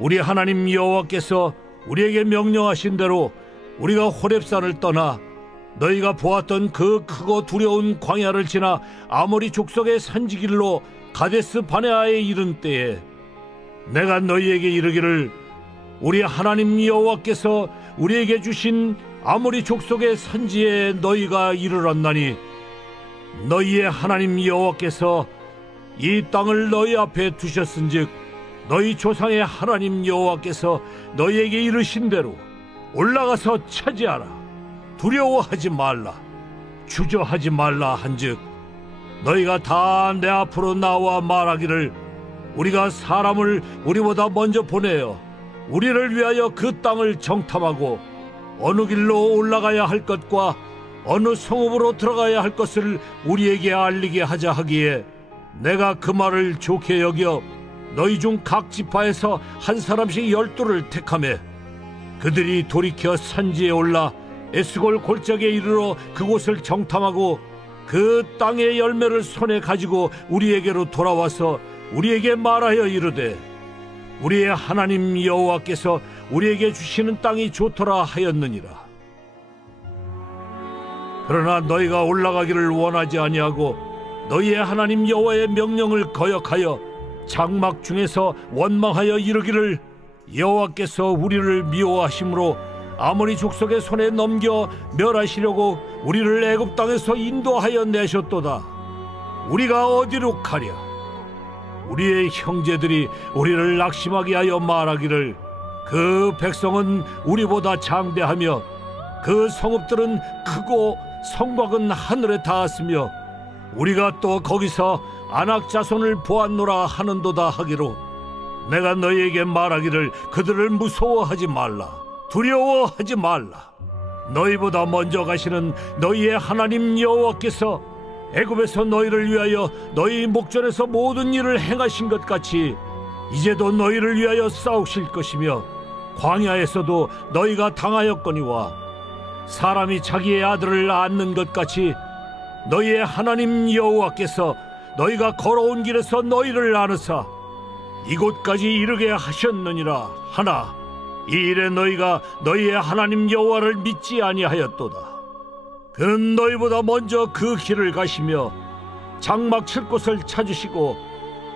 우리 하나님 여호와께서 우리에게 명령하신 대로 우리가 호렙산을 떠나 너희가 보았던 그 크고 두려운 광야를 지나 아모리 족속의 산지길로 가데스 바네아에 이른 때에 내가 너희에게 이르기를 우리 하나님 여호와께서 우리에게 주신 아모리 족속의 산지에 너희가 이르렀나니 너희의 하나님 여호와께서 이 땅을 너희 앞에 두셨은즉 너희 조상의 하나님 여호와께서 너희에게 이르신 대로 올라가서 차지하라. 두려워하지 말라. 주저하지 말라 한즉 너희가 다 내 앞으로 나와 말하기를 우리가 사람을 우리보다 먼저 보내어 우리를 위하여 그 땅을 정탐하고 어느 길로 올라가야 할 것과 어느 성읍으로 들어가야 할 것을 우리에게 알리게 하자 하기에 내가 그 말을 좋게 여겨 너희 중 각 지파에서 한 사람씩 12를 택하매 그들이 돌이켜 산지에 올라 에스골 골짜기에 이르러 그곳을 정탐하고 그 땅의 열매를 손에 가지고 우리에게로 돌아와서 우리에게 말하여 이르되 우리의 하나님 여호와께서 우리에게 주시는 땅이 좋더라 하였느니라. 그러나 너희가 올라가기를 원하지 아니하고 너희의 하나님 여호와의 명령을 거역하여 장막 중에서 원망하여 이르기를 여호와께서 우리를 미워하심으로 아모리 족속의 손에 넘겨 멸하시려고 우리를 애굽 땅에서 인도하여 내셨도다. 우리가 어디로 가랴? 우리의 형제들이 우리를 낙심하게 하여 말하기를 그 백성은 우리보다 장대하며 그 성읍들은 크고 성곽은 하늘에 닿았으며 우리가 또 거기서 아낙 자손을 보았노라 하는도다 하기로 내가 너희에게 말하기를 그들을 무서워하지 말라. 두려워하지 말라. 너희보다 먼저 가시는 너희의 하나님 여호와께서 애굽에서 너희를 위하여 너희 목전에서 모든 일을 행하신 것 같이 이제도 너희를 위하여 싸우실 것이며 광야에서도 너희가 당하였거니와 사람이 자기의 아들을 낳는 것 같이 너희의 하나님 여호와께서 너희가 걸어온 길에서 너희를 나누사 이곳까지 이르게 하셨느니라 하나 이 일에 너희가 너희의 하나님 여호와를 믿지 아니하였도다. 그는 너희보다 먼저 그 길을 가시며 장막 칠 곳을 찾으시고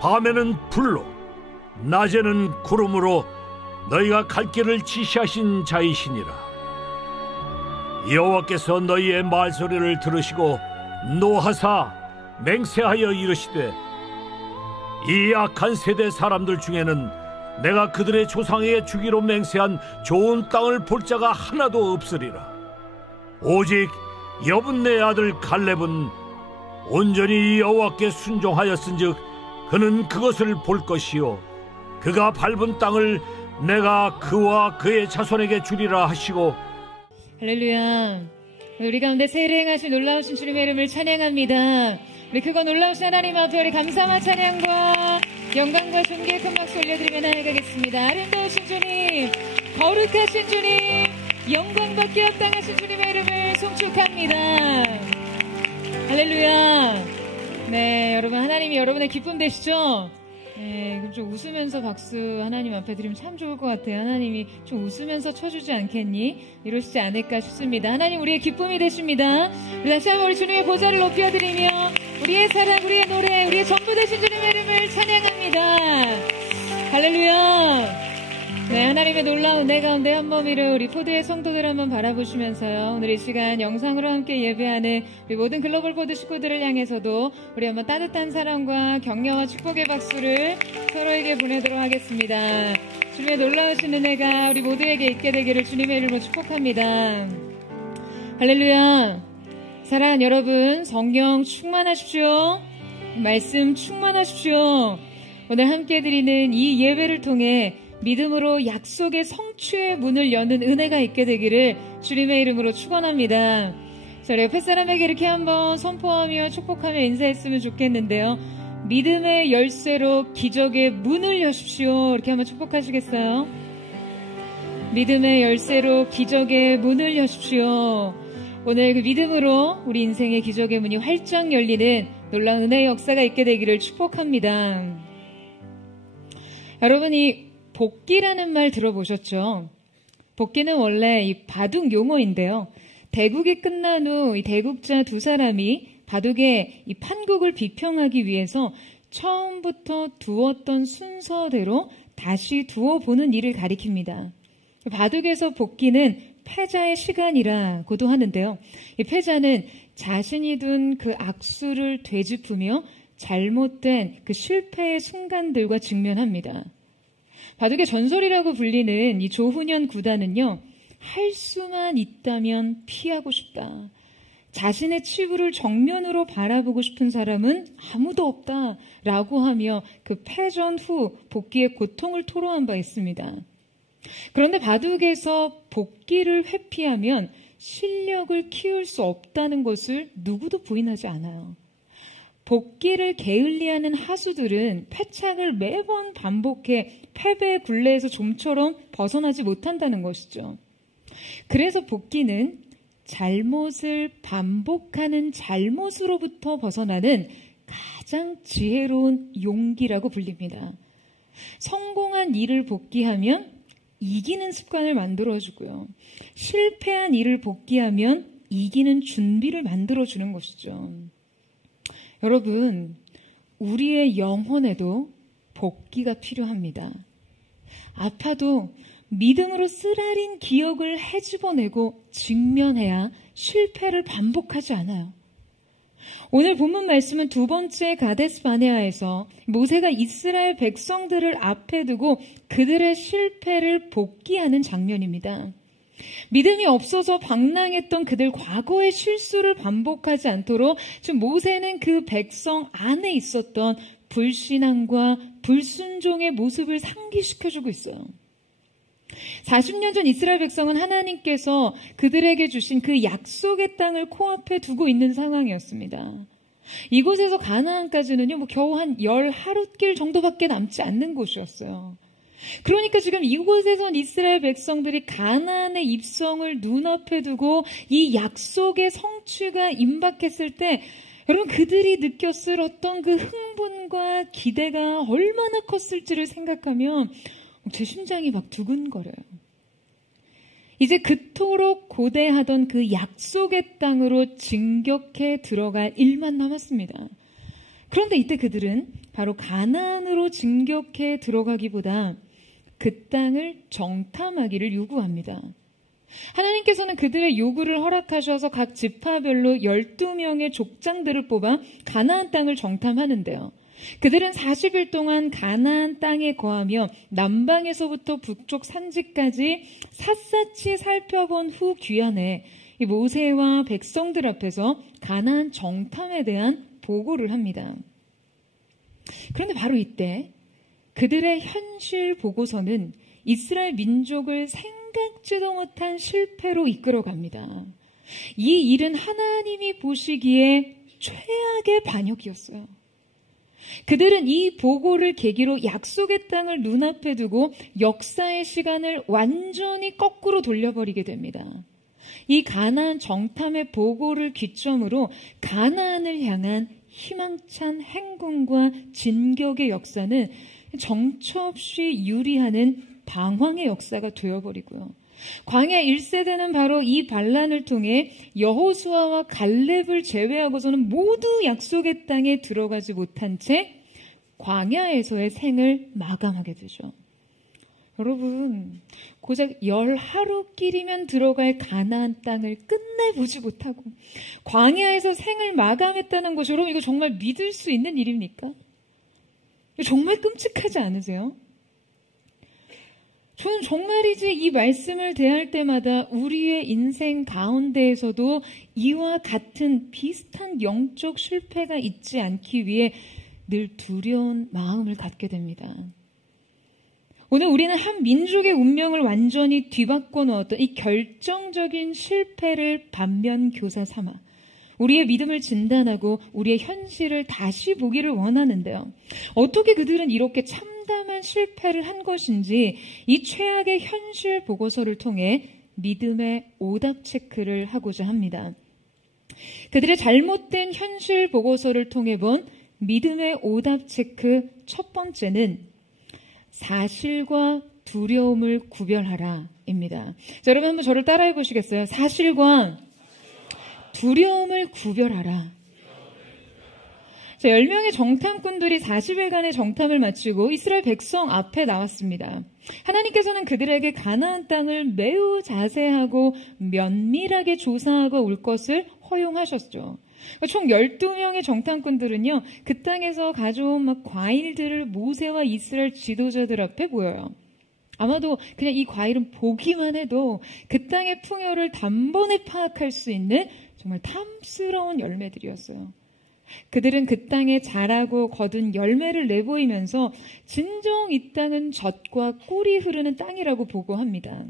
밤에는 불로 낮에는 구름으로 너희가 갈 길을 지시하신 자이시니라. 여호와께서 너희의 말소리를 들으시고 노하사 맹세하여 이르시되 이 악한 세대 사람들 중에는 내가 그들의 조상에게 주기로 맹세한 좋은 땅을 볼 자가 하나도 없으리라. 오직 여분네 아들 갈렙은 온전히 여호와께 순종하였은즉 그는 그것을 볼 것이요 그가 밟은 땅을 내가 그와 그의 자손에게 주리라 하시고. 할렐루야. 우리 가운데 세례 행하신 놀라우신 주님의 이름을 찬양합니다. 우리 그거 놀라우신 하나님 앞에 우리 감사와 찬양과 영광과 존귀의 큰 박수 올려드리며 나아가겠습니다. 아름다우신 주님, 거룩하신 주님, 영광받기 합당하신 주님의 이름을 송축합니다. 할렐루야. 네, 여러분 하나님이 여러분의 기쁨 되시죠? 네, 그럼 좀 웃으면서 박수 하나님 앞에 드리면 참 좋을 것 같아요. 하나님이 좀 웃으면서 쳐주지 않겠니? 이러시지 않을까 싶습니다. 하나님 우리의 기쁨이 되십니다. 우리 다시 한번 우리 주님의 보좌를 높여드리며 우리의 사랑, 우리의 노래, 우리의 전부 되신 주님의 이름을 찬양합니다. 할렐루야. 네, 하나님의 놀라운 내 가운데 한 몸이를 우리 포드의 성도들 한번 바라보시면서요. 오늘 이 시간 영상으로 함께 예배하는 우리 모든 글로벌 포드 식구들을 향해서도 우리 한번 따뜻한 사랑과 격려와 축복의 박수를 서로에게 보내도록 하겠습니다. 주님의 놀라우신 은혜가 우리 모두에게 있게 되기를 주님의 이름으로 축복합니다. 할렐루야. 사랑하는 여러분, 성령 충만하십시오. 말씀 충만하십시오. 오늘 함께 드리는 이 예배를 통해 믿음으로 약속의 성취의 문을 여는 은혜가 있게 되기를 주님의 이름으로 축원합니다. 자, 옆에 사람에게 이렇게 한번 선포하며 축복하며 인사했으면 좋겠는데요. 믿음의 열쇠로 기적의 문을 여십시오. 이렇게 한번 축복하시겠어요? 믿음의 열쇠로 기적의 문을 여십시오. 오늘 그 믿음으로 우리 인생의 기적의 문이 활짝 열리는 놀라운 은혜의 역사가 있게 되기를 축복합니다. 여러분이 복기라는 말 들어보셨죠? 복기는 원래 이 바둑 용어인데요. 대국이 끝난 후 이 대국자 두 사람이 바둑의 이 판국을 비평하기 위해서 처음부터 두었던 순서대로 다시 두어보는 일을 가리킵니다. 바둑에서 복기는 패자의 시간이라고도 하는데요. 이 패자는 자신이 둔 그 악수를 되짚으며 잘못된 그 실패의 순간들과 직면합니다. 바둑의 전설이라고 불리는 이 조훈현 구단은요, 할 수만 있다면 피하고 싶다. 자신의 치부를 정면으로 바라보고 싶은 사람은 아무도 없다라고 하며 그 패전 후 복기의 고통을 토로한 바 있습니다. 그런데 바둑에서 복기를 회피하면 실력을 키울 수 없다는 것을 누구도 부인하지 않아요. 복기를 게을리하는 하수들은 패착을 매번 반복해 패배의 굴레에서 좀처럼 벗어나지 못한다는 것이죠. 그래서 복기는 잘못을 반복하는 잘못으로부터 벗어나는 가장 지혜로운 용기라고 불립니다. 성공한 일을 복기하면 이기는 습관을 만들어주고요. 실패한 일을 복기하면 이기는 준비를 만들어주는 것이죠. 여러분, 우리의 영혼에도 복기가 필요합니다. 아파도 믿음으로 쓰라린 기억을 헤집어내고 직면해야 실패를 반복하지 않아요. 오늘 본문 말씀은 두 번째 가데스 바네아에서 모세가 이스라엘 백성들을 앞에 두고 그들의 실패를 복기하는 장면입니다. 믿음이 없어서 방랑했던 그들 과거의 실수를 반복하지 않도록 지금 모세는 그 백성 안에 있었던 불신앙과 불순종의 모습을 상기시켜주고 있어요. 40년 전 이스라엘 백성은 하나님께서 그들에게 주신 그 약속의 땅을 코앞에 두고 있는 상황이었습니다. 이곳에서 가나안까지는요, 겨우 한 10하룻길 정도밖에 남지 않는 곳이었어요. 그러니까 지금 이곳에선 이스라엘 백성들이 가나안의 입성을 눈앞에 두고 이 약속의 성취가 임박했을 때 여러분, 그들이 느꼈을 어떤 그 흥분과 기대가 얼마나 컸을지를 생각하면 제 심장이 막 두근거려요. 이제 그토록 고대하던 그 약속의 땅으로 진격해 들어갈 일만 남았습니다. 그런데 이때 그들은 바로 가나안으로 진격해 들어가기보다 그 땅을 정탐하기를 요구합니다. 하나님께서는 그들의 요구를 허락하셔서 각 지파별로 12명의 족장들을 뽑아 가나안 땅을 정탐하는데요. 그들은 40일 동안 가나안 땅에 거하며 남방에서부터 북쪽 산지까지 샅샅이 살펴본 후 귀환해 이 모세와 백성들 앞에서 가나안 정탐에 대한 보고를 합니다. 그런데 바로 이때 그들의 현실 보고서는 이스라엘 민족을 생각지도 못한 실패로 이끌어갑니다. 이 일은 하나님이 보시기에 최악의 반역이었어요. 그들은 이 보고를 계기로 약속의 땅을 눈앞에 두고 역사의 시간을 완전히 거꾸로 돌려버리게 됩니다. 이 가나안 정탐의 보고를 기점으로 가나안을 향한 희망찬 행군과 진격의 역사는 정처 없이 유리하는 방황의 역사가 되어버리고요. 광야 1세대는 바로 이 반란을 통해 여호수아와 갈렙을 제외하고서는 모두 약속의 땅에 들어가지 못한 채 광야에서의 생을 마감하게 되죠. 여러분, 고작 10하루길이면 들어갈 가나안 땅을 끝내보지 못하고 광야에서 생을 마감했다는 것이, 여러분, 이거 정말 믿을 수 있는 일입니까? 정말 끔찍하지 않으세요? 저는 정말이지 이 말씀을 대할 때마다 우리의 인생 가운데에서도 이와 같은 비슷한 영적 실패가 있지 않기 위해 늘 두려운 마음을 갖게 됩니다. 오늘 우리는 한 민족의 운명을 완전히 뒤바꿔 놓았던 이 결정적인 실패를 반면교사 삼아 우리의 믿음을 진단하고 우리의 현실을 다시 보기를 원하는데요. 어떻게 그들은 이렇게 참담한 실패를 한 것인지 이 최악의 현실 보고서를 통해 믿음의 오답 체크를 하고자 합니다. 그들의 잘못된 현실 보고서를 통해 본 믿음의 오답 체크 첫 번째는 사실과 두려움을 구별하라 입니다. 자, 여러분 한번 저를 따라해 보시겠어요? 사실과 두려움을 구별하라. 자, 10명의 정탐꾼들이 40일간의 정탐을 마치고 이스라엘 백성 앞에 나왔습니다. 하나님께서는 그들에게 가나안 땅을 매우 자세하고 면밀하게 조사하고 올 것을 허용하셨죠. 총 12명의 정탐꾼들은요, 그 땅에서 가져온 막 과일들을 모세와 이스라엘 지도자들 앞에 보여요. 아마도 그냥 이 과일은 보기만 해도 그 땅의 풍요를 단번에 파악할 수 있는 정말 탐스러운 열매들이었어요. 그들은 그 땅에 자라고 거둔 열매를 내보이면서 진정 이 땅은 젖과 꿀이 흐르는 땅이라고 보고합니다.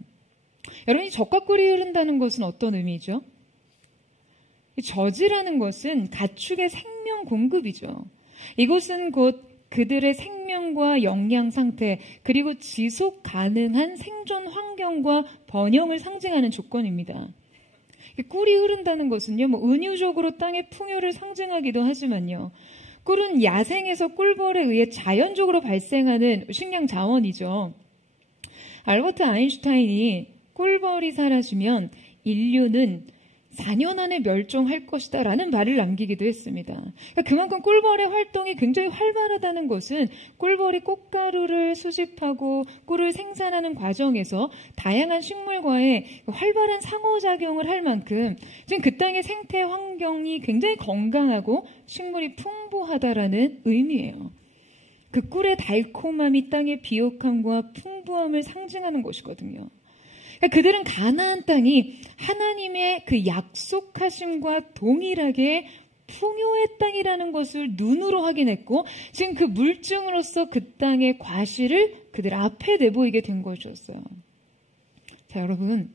여러분, 이 젖과 꿀이 흐른다는 것은 어떤 의미죠? 이 젖이라는 것은 가축의 생명 공급이죠. 이곳은 곧 그들의 생명과 영양 상태, 그리고 지속 가능한 생존 환경과 번영을 상징하는 조건입니다. 꿀이 흐른다는 것은요, 은유적으로 땅의 풍요를 상징하기도 하지만요, 꿀은 야생에서 꿀벌에 의해 자연적으로 발생하는 식량 자원이죠. 알버트 아인슈타인이 꿀벌이 사라지면 인류는 4년 안에 멸종할 것이다 라는 말을 남기기도 했습니다. 그만큼 꿀벌의 활동이 굉장히 활발하다는 것은 꿀벌이 꽃가루를 수집하고 꿀을 생산하는 과정에서 다양한 식물과의 활발한 상호작용을 할 만큼 지금 그 땅의 생태 환경이 굉장히 건강하고 식물이 풍부하다라는 의미예요. 그 꿀의 달콤함이 땅의 비옥함과 풍부함을 상징하는 것이거든요. 그들은 가나안 땅이 하나님의 그 약속하심과 동일하게 풍요의 땅이라는 것을 눈으로 확인했고, 지금 그 물증으로서 그 땅의 과실을 그들 앞에 내보이게 된 것이었어요. 자, 여러분,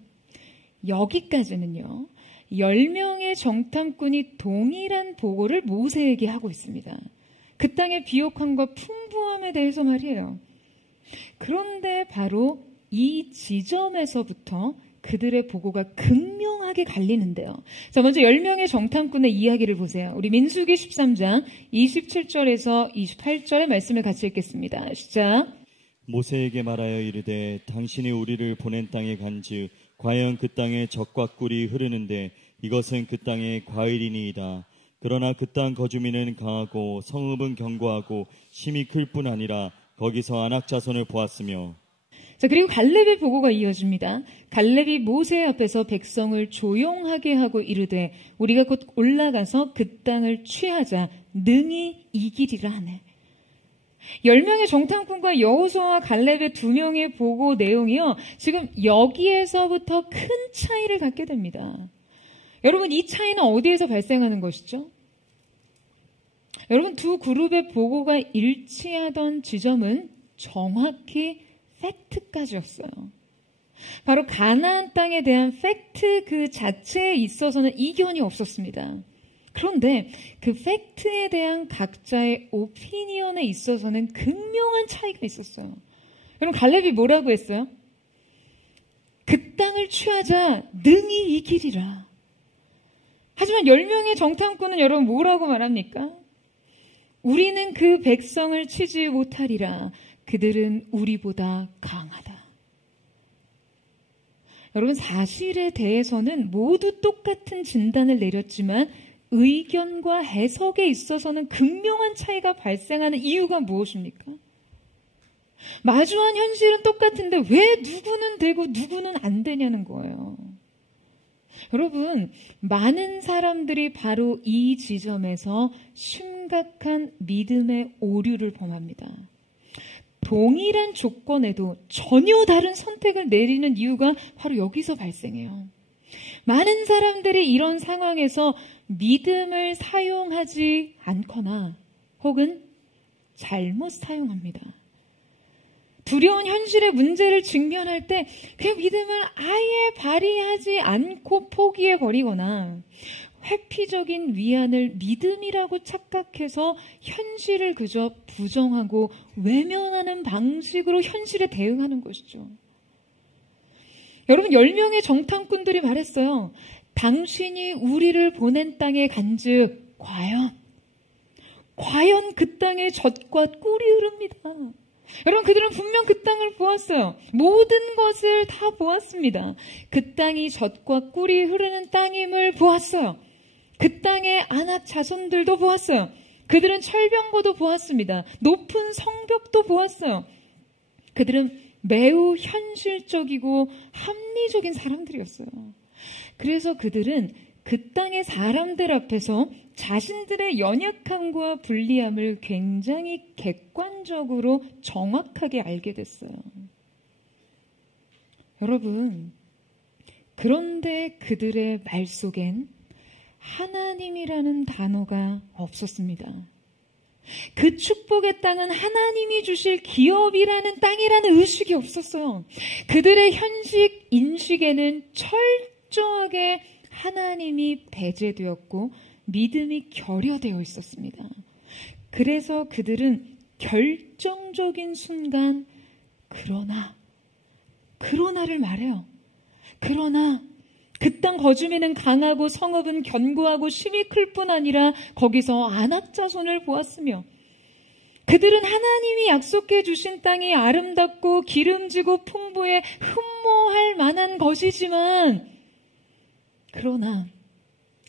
여기까지는요, 10명의 정탐꾼이 동일한 보고를 모세에게 하고 있습니다. 그 땅의 비옥함과 풍부함에 대해서 말이에요. 그런데 바로 이 지점에서부터 그들의 보고가 극명하게 갈리는데요. 자, 먼저 10명의 정탐꾼의 이야기를 보세요. 우리 민수기 13장 27절에서 28절의 말씀을 같이 읽겠습니다. 시작. 모세에게 말하여 이르되 당신이 우리를 보낸 땅에 간즉 과연 그 땅에 젖과 꿀이 흐르는데 이것은 그 땅의 과일이니이다. 그러나 그 땅 거주민은 강하고 성읍은 견고하고 힘이 클 뿐 아니라 거기서 아낙 자손을 보았으며. 자, 그리고 갈렙의 보고가 이어집니다. 갈렙이 모세 앞에서 백성을 조용하게 하고 이르되 우리가 곧 올라가서 그 땅을 취하자 능히 이기리라 하네. 10명의 정탐꾼과 여호수아와 갈렙의 2명의 보고 내용이요, 지금 여기에서부터 큰 차이를 갖게 됩니다. 여러분, 이 차이는 어디에서 발생하는 것이죠? 여러분, 두 그룹의 보고가 일치하던 지점은 정확히 팩트까지였어요. 바로 가나안 땅에 대한 팩트 그 자체에 있어서는 이견이 없었습니다. 그런데 그 팩트에 대한 각자의 오피니언에 있어서는 극명한 차이가 있었어요. 여러분, 갈렙이 뭐라고 했어요? 그 땅을 취하자 능히 이기리라. 하지만 10명의 정탐꾼은 여러분 뭐라고 말합니까? 우리는 그 백성을 치지 못하리라. 그들은 우리보다 강하다. 여러분, 사실에 대해서는 모두 똑같은 진단을 내렸지만 의견과 해석에 있어서는 극명한 차이가 발생하는 이유가 무엇입니까? 마주한 현실은 똑같은데 왜 누구는 되고 누구는 안 되냐는 거예요. 여러분, 많은 사람들이 바로 이 지점에서 심각한 믿음의 오류를 범합니다. 동일한 조건에도 전혀 다른 선택을 내리는 이유가 바로 여기서 발생해요. 많은 사람들이 이런 상황에서 믿음을 사용하지 않거나 혹은 잘못 사용합니다. 두려운 현실의 문제를 직면할 때 그 믿음을 아예 발휘하지 않고 포기해버리거나 회피적인 위안을 믿음이라고 착각해서 현실을 그저 부정하고 외면하는 방식으로 현실에 대응하는 것이죠. 여러분, 10명의 정탐꾼들이 말했어요. 당신이 우리를 보낸 땅에 간즉 과연 그 땅에 젖과 꿀이 흐릅니다. 여러분, 그들은 분명 그 땅을 보았어요. 모든 것을 다 보았습니다. 그 땅이 젖과 꿀이 흐르는 땅임을 보았어요. 그 땅의 아낙 자손들도 보았어요. 그들은 철병거도 보았습니다. 높은 성벽도 보았어요. 그들은 매우 현실적이고 합리적인 사람들이었어요. 그래서 그들은 그 땅의 사람들 앞에서 자신들의 연약함과 불리함을 굉장히 객관적으로 정확하게 알게 됐어요. 여러분, 그런데 그들의 말 속엔 하나님이라는 단어가 없었습니다. 그 축복의 땅은 하나님이 주실 기업이라는 땅이라는 의식이 없었어요. 그들의 현식, 인식에는 철저하게 하나님이 배제되었고 믿음이 결여되어 있었습니다. 그래서 그들은 결정적인 순간 그러나를 말해요. 그러나 그 땅 거주민은 강하고 성읍은 견고하고 심이 클 뿐 아니라 거기서 아낙 자손을 보았으며 그들은 하나님이 약속해 주신 땅이 아름답고 기름지고 풍부해 흠모할 만한 것이지만 그러나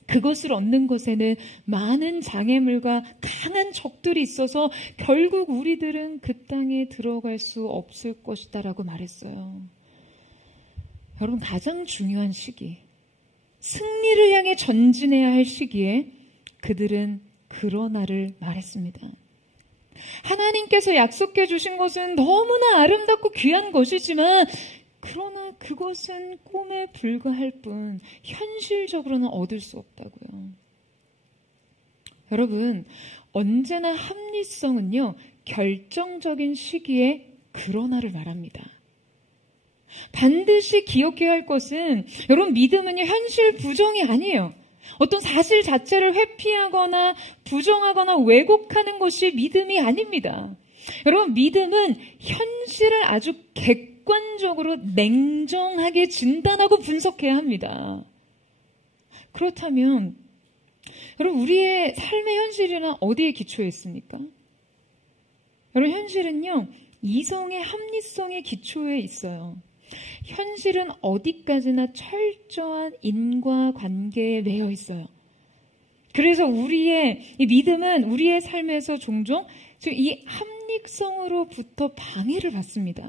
그것을 얻는 것에는 많은 장애물과 강한 적들이 있어서 결국 우리들은 그 땅에 들어갈 수 없을 것이다라고 말했어요. 여러분, 가장 중요한 시기, 승리를 향해 전진해야 할 시기에 그들은 그러나를 말했습니다. 하나님께서 약속해 주신 것은 너무나 아름답고 귀한 것이지만 그러나 그것은 꿈에 불과할 뿐 현실적으로는 얻을 수 없다고요. 여러분, 언제나 합리성은요, 결정적인 시기에 그러나를 말합니다. 반드시 기억해야 할 것은 여러분, 믿음은요, 현실 부정이 아니에요. 어떤 사실 자체를 회피하거나 부정하거나 왜곡하는 것이 믿음이 아닙니다. 여러분, 믿음은 현실을 아주 객관적으로 냉정하게 진단하고 분석해야 합니다. 그렇다면 여러분, 우리의 삶의 현실은 어디에 기초해 있습니까? 여러분, 현실은요, 이성의 합리성에 기초해 있어요. 현실은 어디까지나 철저한 인과관계에 매여 있어요. 그래서 우리의 이 믿음은 우리의 삶에서 종종 이 합리성으로부터 방해를 받습니다.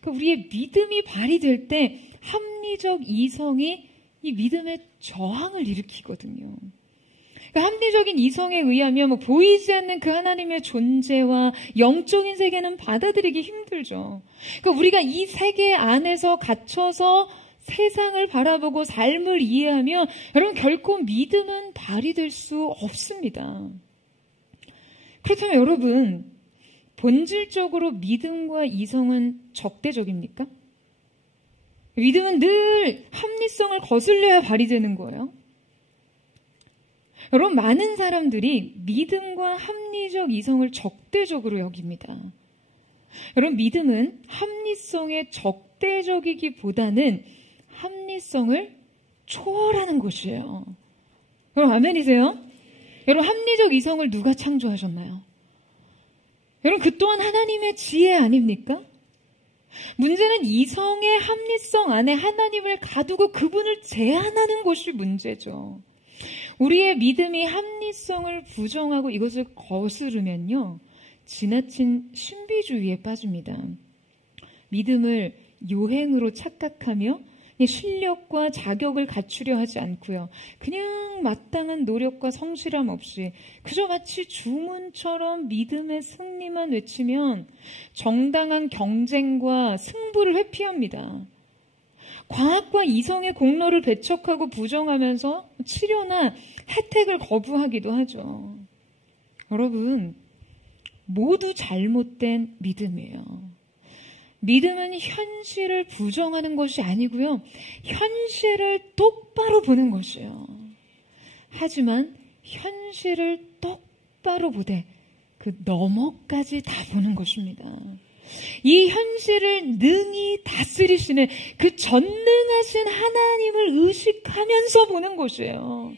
그러니까 우리의 믿음이 발휘될 때 합리적 이성이 이 믿음의 저항을 일으키거든요. 그러니까 합리적인 이성에 의하면 보이지 않는 그 하나님의 존재와 영적인 세계는 받아들이기 힘들죠. 그러니까 우리가 이 세계 안에서 갇혀서 세상을 바라보고 삶을 이해하며 여러분, 결코 믿음은 발휘될 수 없습니다. 그렇다면 여러분, 본질적으로 믿음과 이성은 적대적입니까? 믿음은 늘 합리성을 거슬려야 발휘되는 거예요. 여러분, 많은 사람들이 믿음과 합리적 이성을 적대적으로 여깁니다. 여러분, 믿음은 합리성에 적대적이기보다는 합리성을 초월하는 것이에요. 여러분, 아멘이세요? 여러분, 합리적 이성을 누가 창조하셨나요? 여러분, 그 또한 하나님의 지혜 아닙니까? 문제는 이성의 합리성 안에 하나님을 가두고 그분을 제한하는 것이 문제죠. 우리의 믿음이 합리성을 부정하고 이것을 거스르면요, 지나친 신비주의에 빠집니다. 믿음을 요행으로 착각하며 실력과 자격을 갖추려 하지 않고요, 그냥 마땅한 노력과 성실함 없이 그저 마치 주문처럼 믿음의 승리만 외치면 정당한 경쟁과 승부를 회피합니다. 과학과 이성의 공로를 배척하고 부정하면서 치료나 혜택을 거부하기도 하죠. 여러분, 모두 잘못된 믿음이에요. 믿음은 현실을 부정하는 것이 아니고요, 현실을 똑바로 보는 것이에요. 하지만 현실을 똑바로 보되 그 너머까지 다 보는 것입니다. 이 현실을 능히 다스리시는 그 전능하신 하나님을 의식하면서 보는 것이에요.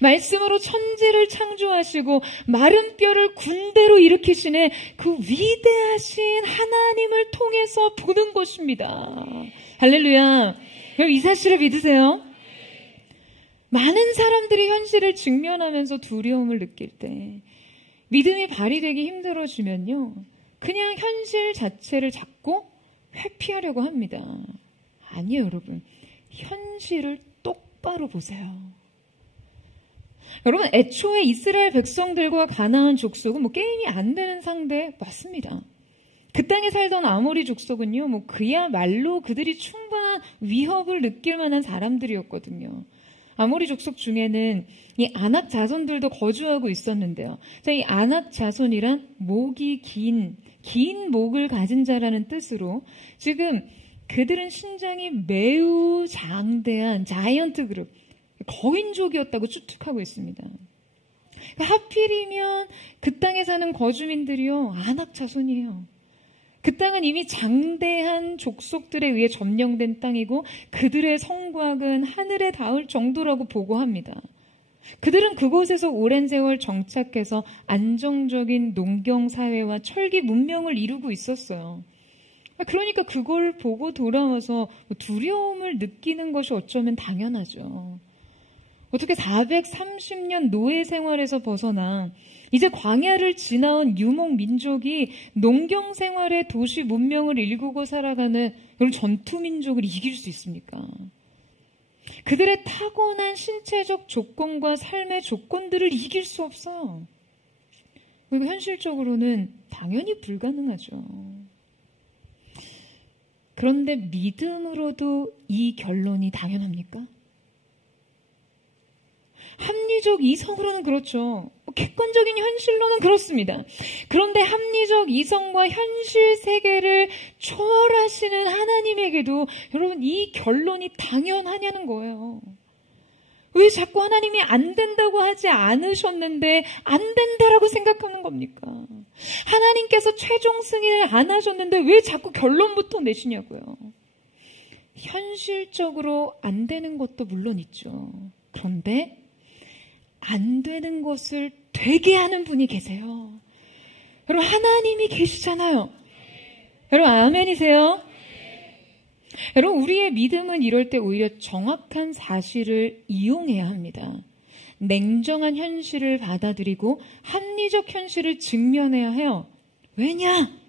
말씀으로 천지를 창조하시고 마른 뼈를 군대로 일으키시는 그 위대하신 하나님을 통해서 보는 것입니다. 할렐루야. 여러분 이 사실을 믿으세요? 많은 사람들이 현실을 직면하면서 두려움을 느낄 때 믿음이 발휘되기 힘들어지면요, 그냥 현실 자체를 잡고 회피하려고 합니다. 아니에요, 여러분. 현실을 똑바로 보세요. 여러분, 애초에 이스라엘 백성들과 가나안 족속은 게임이 안 되는 상대 맞습니다. 그 땅에 살던 아모리 족속은요, 그야말로 그들이 충분한 위협을 느낄 만한 사람들이었거든요. 아모리 족속 중에는 이 아낙 자손들도 거주하고 있었는데요. 자, 이 아낙 자손이란 목이 긴 목을 가진 자라는 뜻으로 지금 그들은 신장이 매우 장대한 자이언트 그룹, 거인족이었다고 추측하고 있습니다. 하필이면 그 땅에 사는 거주민들이요, 아낙 자손이에요. 그 땅은 이미 장대한 족속들에 의해 점령된 땅이고 그들의 성곽은 하늘에 닿을 정도라고 보고합니다. 그들은 그곳에서 오랜 세월 정착해서 안정적인 농경사회와 철기 문명을 이루고 있었어요. 그러니까 그걸 보고 돌아와서 두려움을 느끼는 것이 어쩌면 당연하죠. 어떻게 430년 노예 생활에서 벗어나 이제 광야를 지나온 유목 민족이 농경 생활의 도시 문명을 일구고 살아가는 이런 전투 민족을 이길 수 있습니까? 그들의 타고난 신체적 조건과 삶의 조건들을 이길 수 없어요. 그리고 현실적으로는 당연히 불가능하죠. 그런데 믿음으로도 이 결론이 당연합니까? 합리적 이성으로는 그렇죠. 객관적인 현실로는 그렇습니다. 그런데 합리적 이성과 현실 세계를 초월하시는 하나님에게도 여러분 이 결론이 당연하냐는 거예요. 왜 자꾸 하나님이 안 된다고 하지 않으셨는데 안 된다라고 생각하는 겁니까? 하나님께서 최종 승인을 안 하셨는데 왜 자꾸 결론부터 내시냐고요. 현실적으로 안 되는 것도 물론 있죠. 그런데 안 되는 것을 되게 하는 분이 계세요. 여러분 하나님이 계시잖아요. 여러분 아멘이세요? 여러분 우리의 믿음은 이럴 때 오히려 정확한 사실을 이용해야 합니다. 냉정한 현실을 받아들이고 합리적 현실을 직면해야 해요. 왜냐?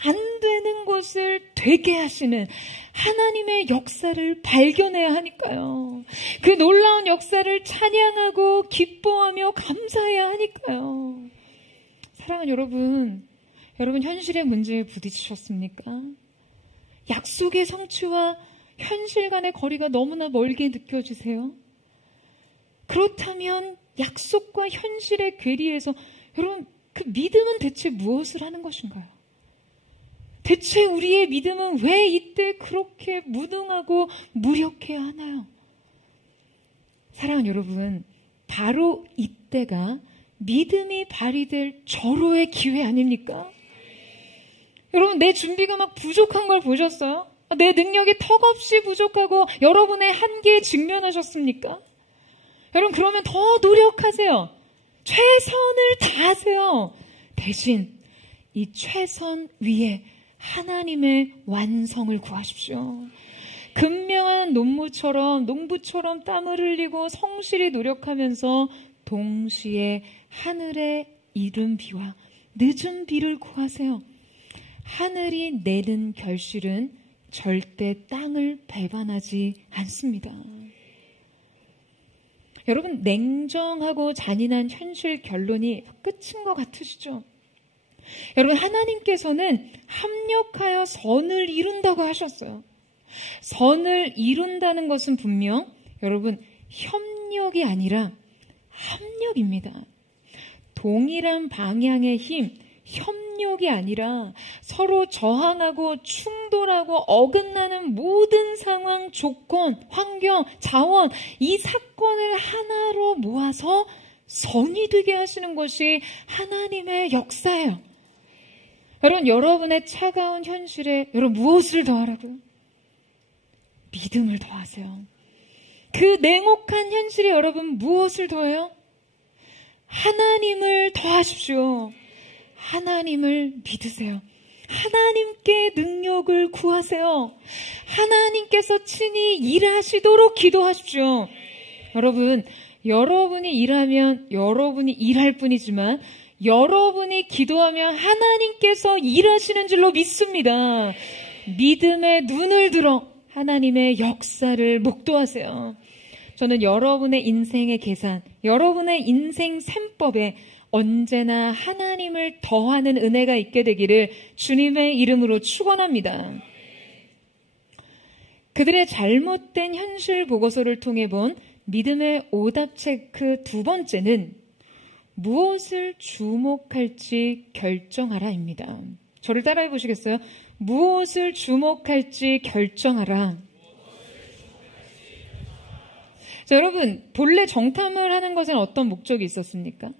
안 되는 것을 되게 하시는 하나님의 역사를 발견해야 하니까요. 그 놀라운 역사를 찬양하고 기뻐하며 감사해야 하니까요. 사랑하는 여러분 현실의 문제에 부딪히셨습니까? 약속의 성취와 현실 간의 거리가 너무나 멀게 느껴지세요? 그렇다면 약속과 현실의 괴리에서 여러분 그 믿음은 대체 무엇을 하는 것인가요? 대체 우리의 믿음은 왜 이때 그렇게 무능하고 무력해야 하나요? 사랑하는 여러분, 바로 이때가 믿음이 발휘될 절호의 기회 아닙니까? 여러분 내 준비가 막 부족한 걸 보셨어요? 내 능력이 턱없이 부족하고 여러분의 한계에 직면하셨습니까? 여러분 그러면 더 노력하세요. 최선을 다하세요. 대신 이 최선 위에 하나님의 완성을 구하십시오. 근명한 농부처럼 땀을 흘리고 성실히 노력하면서 동시에 하늘의 이른 비와 늦은 비를 구하세요. 하늘이 내는 결실은 절대 땅을 배반하지 않습니다. 여러분 냉정하고 잔인한 현실 결론이 끝인 것 같으시죠? 여러분 하나님께서는 합력하여 선을 이룬다고 하셨어요. 선을 이룬다는 것은 분명 여러분 협력이 아니라 합력입니다. 동일한 방향의 힘, 협력이 아니라 서로 저항하고 충돌하고 어긋나는 모든 상황, 조건, 환경, 자원, 이 사건을 하나로 모아서 선이 되게 하시는 것이 하나님의 역사예요. 여러분, 여러분의 차가운 현실에 여러분 무엇을 더하라고요? 믿음을 더하세요. 그 냉혹한 현실에 여러분 무엇을 더해요? 하나님을 더하십시오. 하나님을 믿으세요. 하나님께 능력을 구하세요. 하나님께서 친히 일하시도록 기도하십시오. 여러분, 여러분이 일하면 여러분이 일할 뿐이지만 여러분이 기도하면 하나님께서 일하시는 줄로 믿습니다. 믿음의 눈을 들어 하나님의 역사를 목도하세요. 저는 여러분의 인생의 계산, 여러분의 인생 셈법에 언제나 하나님을 더하는 은혜가 있게 되기를 주님의 이름으로 축원합니다. 그들의 잘못된 현실 보고서를 통해 본 믿음의 오답 체크 두 번째는 무엇을 주목할지 결정하라입니다. 저를 따라해 보시겠어요? 무엇을 주목할지 결정하라. 자, 여러분, 본래 정탐을 하는 것엔 어떤 목적이 있었습니까?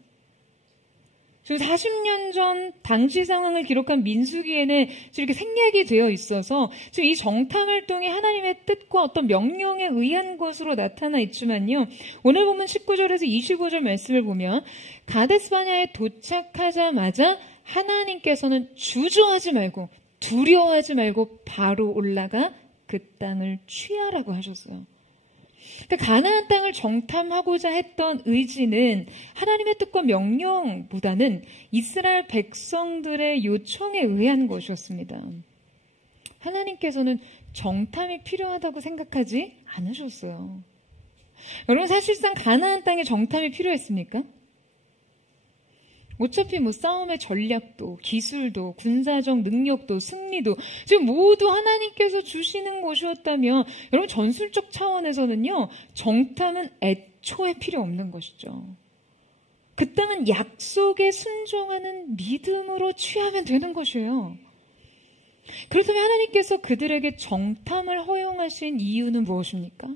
지금 40년 전 당시 상황을 기록한 민수기에는 이렇게 생략이 되어 있어서 지금 이 정탐 활동이 하나님의 뜻과 어떤 명령에 의한 것으로 나타나 있지만요. 오늘 보면 19절에서 25절 말씀을 보면 가데스 바네아에 도착하자마자 하나님께서는 주저하지 말고 두려워하지 말고 바로 올라가 그 땅을 취하라고 하셨어요. 그러니까 가나안 땅을 정탐하고자 했던 의지는 하나님의 뜻과 명령보다는 이스라엘 백성들의 요청에 의한 것이었습니다. 하나님께서는 정탐이 필요하다고 생각하지 않으셨어요. 여러분, 사실상 가나안 땅에 정탐이 필요했습니까? 어차피 싸움의 전략도, 기술도, 군사적 능력도, 승리도 지금 모두 하나님께서 주시는 것이었다면 여러분, 전술적 차원에서는요, 정탐은 애초에 필요 없는 것이죠. 그 땅은 약속에 순종하는 믿음으로 취하면 되는 것이에요. 그렇다면 하나님께서 그들에게 정탐을 허용하신 이유는 무엇입니까?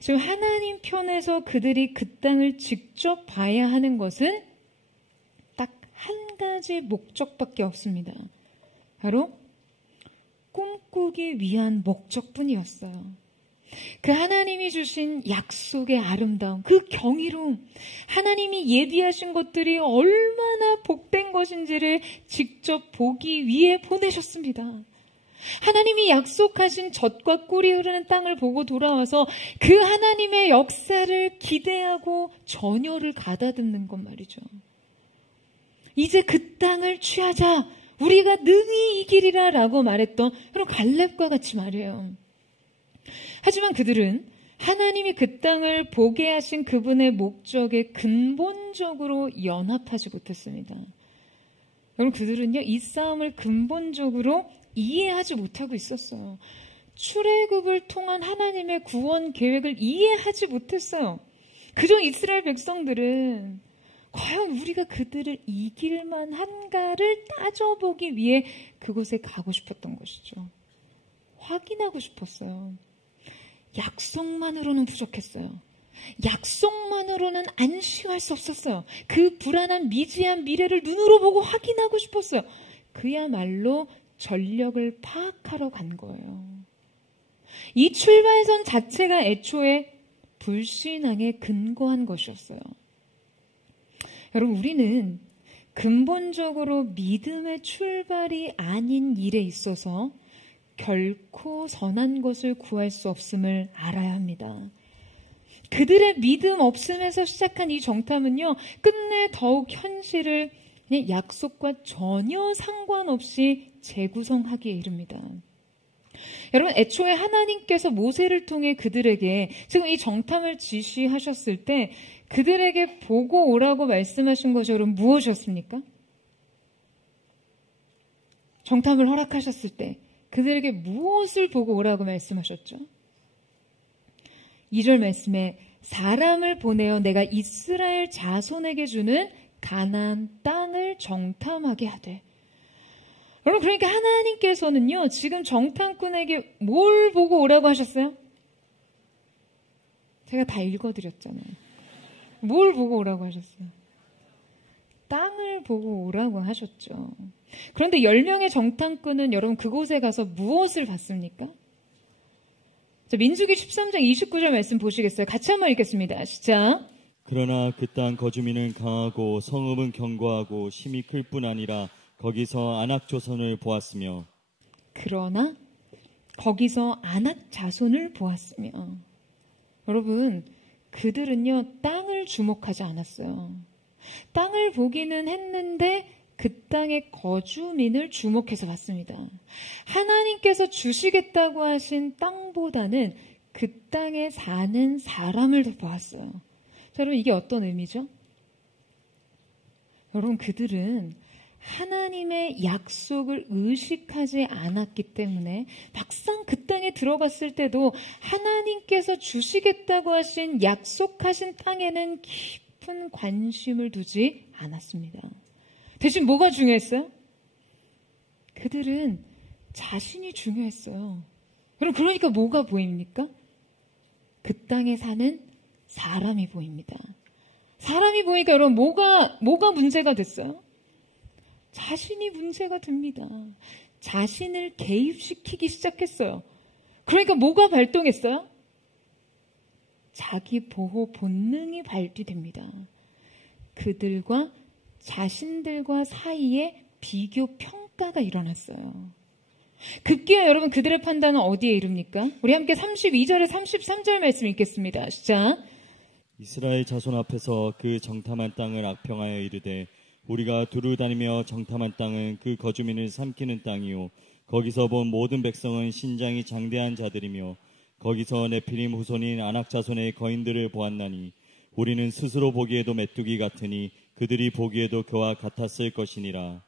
지금 하나님 편에서 그들이 그 땅을 직접 봐야 하는 것은 딱 한 가지 목적밖에 없습니다. 바로 꿈꾸기 위한 목적뿐이었어요. 그 하나님이 주신 약속의 아름다움, 그 경이로움, 하나님이 예비하신 것들이 얼마나 복된 것인지를 직접 보기 위해 보내셨습니다. 하나님이 약속하신 젖과 꿀이 흐르는 땅을 보고 돌아와서 그 하나님의 역사를 기대하고 전열을 가다듬는 것 말이죠. 이제 그 땅을 취하자, 우리가 능히 이기리라 라고 말했던 그런 갈렙과 같이 말이에요. 하지만 그들은 하나님이 그 땅을 보게 하신 그분의 목적에 근본적으로 연합하지 못했습니다. 여러분, 그들은요, 이 싸움을 근본적으로 이해하지 못하고 있었어요. 출애굽을 통한 하나님의 구원 계획을 이해하지 못했어요. 그저 이스라엘 백성들은 과연 우리가 그들을 이길 만한가를 따져보기 위해 그곳에 가고 싶었던 것이죠. 확인하고 싶었어요. 약속만으로는 부족했어요. 약속만으로는 안심할 수 없었어요. 그 불안한 미지한 미래를 눈으로 보고 확인하고 싶었어요. 그야말로 전력을 파악하러 간 거예요. 이 출발선 자체가 애초에 불신앙에 근거한 것이었어요. 여러분, 우리는 근본적으로 믿음의 출발이 아닌 일에 있어서 결코 선한 것을 구할 수 없음을 알아야 합니다. 그들의 믿음 없음에서 시작한 이 정탐은요, 끝내 더욱 현실을 약속과 전혀 상관없이 재구성하기에 이릅니다. 여러분, 애초에 하나님께서 모세를 통해 그들에게 지금 이 정탐을 지시하셨을 때 그들에게 보고 오라고 말씀하신 것이 여러분 무엇이었습니까? 정탐을 허락하셨을 때 그들에게 무엇을 보고 오라고 말씀하셨죠? 2절 말씀에 사람을 보내어 내가 이스라엘 자손에게 주는 가나안 땅을 정탐하게 하되. 여러분, 그러니까 하나님께서는요, 지금 정탐꾼에게 뭘 보고 오라고 하셨어요? 제가 다 읽어드렸잖아요. 뭘 보고 오라고 하셨어요? 땅을 보고 오라고 하셨죠. 그런데 10명의 정탐꾼은 여러분 그곳에 가서 무엇을 봤습니까? 자, 민수기 13장 29절 말씀 보시겠어요? 같이 한번 읽겠습니다. 시작. 그러나 그 땅 거주민은 강하고 성읍은 견고하고 힘이 클 뿐 아니라 거기서 안악 조선을 보았으며 그러나 거기서 안악 자손을 보았으며 여러분 그들은요 땅을 주목하지 않았어요. 땅을 보기는 했는데 그 땅의 거주민을 주목해서 봤습니다. 하나님께서 주시겠다고 하신 땅보다는 그 땅에 사는 사람을 더 보았어요. 자, 여러분 이게 어떤 의미죠? 여러분 그들은 하나님의 약속을 의식하지 않았기 때문에 막상 그 땅에 들어갔을 때도 하나님께서 주시겠다고 하신 약속하신 땅에는 깊은 관심을 두지 않았습니다. 대신 뭐가 중요했어요? 그들은 자신이 중요했어요. 여러분 그러니까 뭐가 보입니까? 그 땅에 사는 사람이 보입니다. 사람이 보니까 여러분 뭐가 문제가 됐어요? 자신이 문제가 됩니다. 자신을 개입시키기 시작했어요. 그러니까 뭐가 발동했어요? 자기 보호 본능이 발휘됩니다. 그들과 자신들과 사이에 비교 평가가 일어났어요. 급기야 여러분 그들의 판단은 어디에 이릅니까? 우리 함께 32절에 33절 말씀 읽겠습니다. 시작. 이스라엘 자손 앞에서 그 정탐한 땅을 악평하여 이르되 우리가 두루 다니며 정탐한 땅은 그 거주민을 삼키는 땅이요 거기서 본 모든 백성은 신장이 장대한 자들이며 거기서 네피림 후손인 아낙 자손의 거인들을 보았나니 우리는 스스로 보기에도 메뚜기 같으니 그들이 보기에도 그와 같았을 것이니라.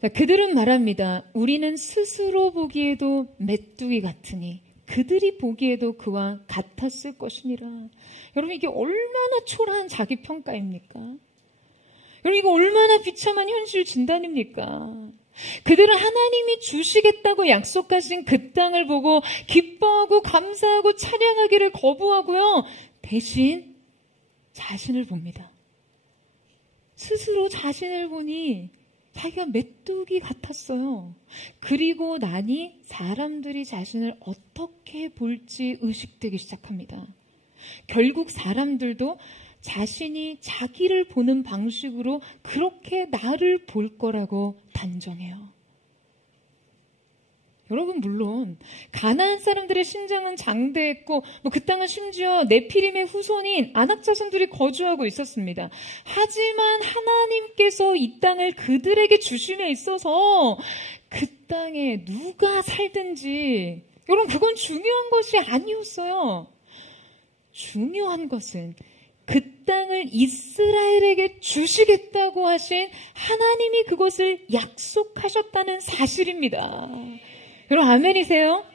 자, 그들은 말합니다. 우리는 스스로 보기에도 메뚜기 같으니 그들이 보기에도 그와 같았을 것이니라. 여러분 이게 얼마나 초라한 자기평가입니까? 여러분 이거 얼마나 비참한 현실 진단입니까? 그들은 하나님이 주시겠다고 약속하신 그 땅을 보고 기뻐하고 감사하고 찬양하기를 거부하고요. 대신 자신을 봅니다. 스스로 자신을 보니 자기가 메뚜기 같았어요. 그리고 나니 사람들이 자신을 어떻게 볼지 의식되기 시작합니다. 결국 사람들도 자신이 자기를 보는 방식으로 그렇게 나를 볼 거라고 단정해요. 여러분 물론 가나안 사람들의 신장은 장대했고 그 땅은 심지어 네피림의 후손인 아낙 자손들이 거주하고 있었습니다. 하지만 하나님께서 이 땅을 그들에게 주심에 있어서 그 땅에 누가 살든지 여러분 그건 중요한 것이 아니었어요. 중요한 것은 그 땅을 이스라엘에게 주시겠다고 하신 하나님이 그것을 약속하셨다는 사실입니다. 여러분 아멘이세요?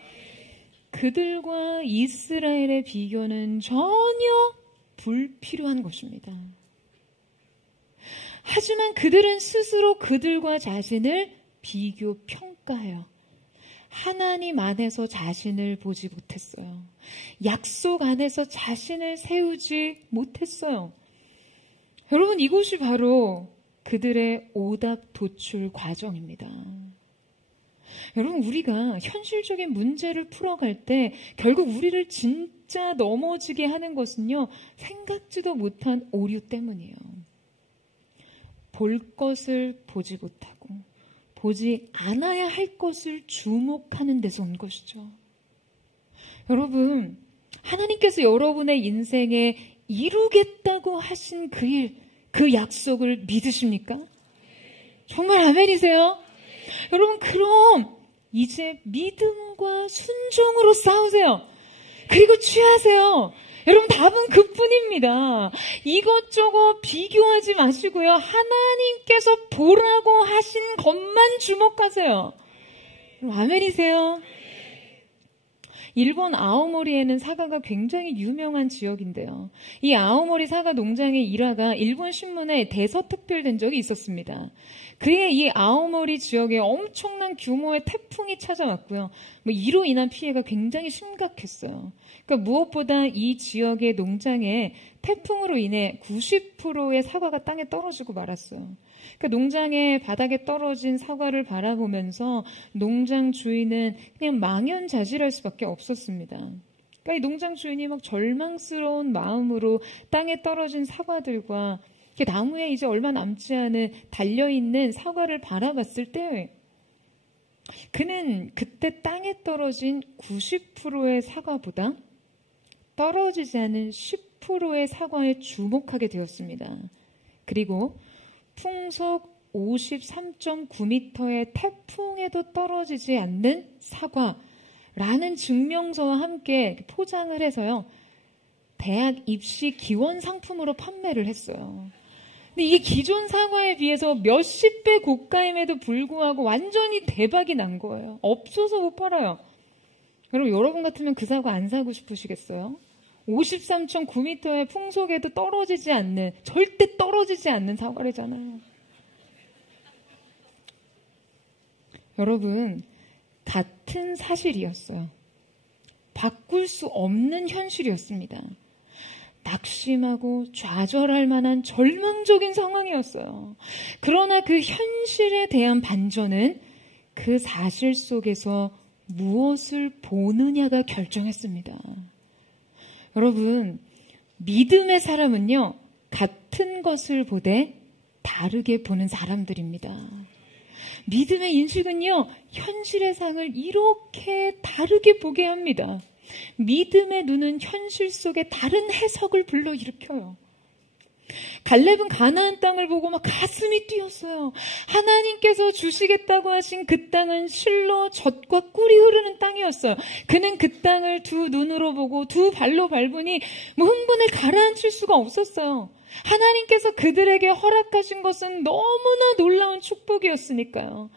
그들과 이스라엘의 비교는 전혀 불필요한 것입니다. 하지만 그들은 스스로 그들과 자신을 비교 평가해요. 하나님 안에서 자신을 보지 못했어요. 약속 안에서 자신을 세우지 못했어요. 여러분 이것이 바로 그들의 오답 도출 과정입니다. 여러분 우리가 현실적인 문제를 풀어갈 때 결국 우리를 진짜 넘어지게 하는 것은요. 생각지도 못한 오류 때문이에요. 볼 것을 보지 못하고 보지 않아야 할 것을 주목하는 데서 온 것이죠. 여러분 하나님께서 여러분의 인생에 이루겠다고 하신 그 일, 그 약속을 믿으십니까? 정말 아멘이세요? 여러분 그럼 이제 믿음과 순종으로 싸우세요. 그리고 취하세요. 여러분 답은 그뿐입니다. 이것저것 비교하지 마시고요. 하나님께서 보라고 하신 것만 주목하세요. 아멘이세요? 일본 아오모리에는 사과가 굉장히 유명한 지역인데요. 이 아오모리 사과 농장의 일화가 일본 신문에 대서특필된 적이 있었습니다. 그해 이 아오모리 지역에 엄청난 규모의 태풍이 찾아왔고요. 이로 인한 피해가 굉장히 심각했어요. 그러니까 무엇보다 이 지역의 농장에 태풍으로 인해 90%의 사과가 땅에 떨어지고 말았어요. 그러니까 농장의 바닥에 떨어진 사과를 바라보면서 농장 주인은 그냥 망연자실할 수밖에 없었습니다. 그러니까 이 농장 주인이 막 절망스러운 마음으로 땅에 떨어진 사과들과 나무에 이제 얼마 남지 않은 달려있는 사과를 바라봤을 때 그는 그때 땅에 떨어진 90%의 사과보다 떨어지지 않은 10%의 사과에 주목하게 되었습니다. 그리고 풍속 53.9m의 태풍에도 떨어지지 않는 사과라는 증명서와 함께 포장을 해서요. 대학 입시 기원 상품으로 판매를 했어요. 근데 이게 기존 사과에 비해서 몇십 배 고가임에도 불구하고 완전히 대박이 난 거예요. 없어서 못 팔아요. 여러분 같으면 그 사과 안 사고 싶으시겠어요? 53.9m의 풍속에도 떨어지지 않는, 절대 떨어지지 않는 사과래잖아요. 여러분, 같은 사실이었어요. 바꿀 수 없는 현실이었습니다. 낙심하고 좌절할 만한 절망적인 상황이었어요. 그러나 그 현실에 대한 반전은 그 사실 속에서 무엇을 보느냐가 결정했습니다. 여러분, 믿음의 사람은요, 같은 것을 보되 다르게 보는 사람들입니다. 믿음의 인식은요, 현실의 상을 이렇게 다르게 보게 합니다. 믿음의 눈은 현실 속에 다른 해석을 불러일으켜요. 갈렙은 가나안 땅을 보고 막 가슴이 뛰었어요. 하나님께서 주시겠다고 하신 그 땅은 실로 젖과 꿀이 흐르는 땅이었어요. 그는 그 땅을 두 눈으로 보고 두 발로 밟으니 흥분을 가라앉힐 수가 없었어요. 하나님께서 그들에게 허락하신 것은 너무나 놀라운 축복이었으니까요.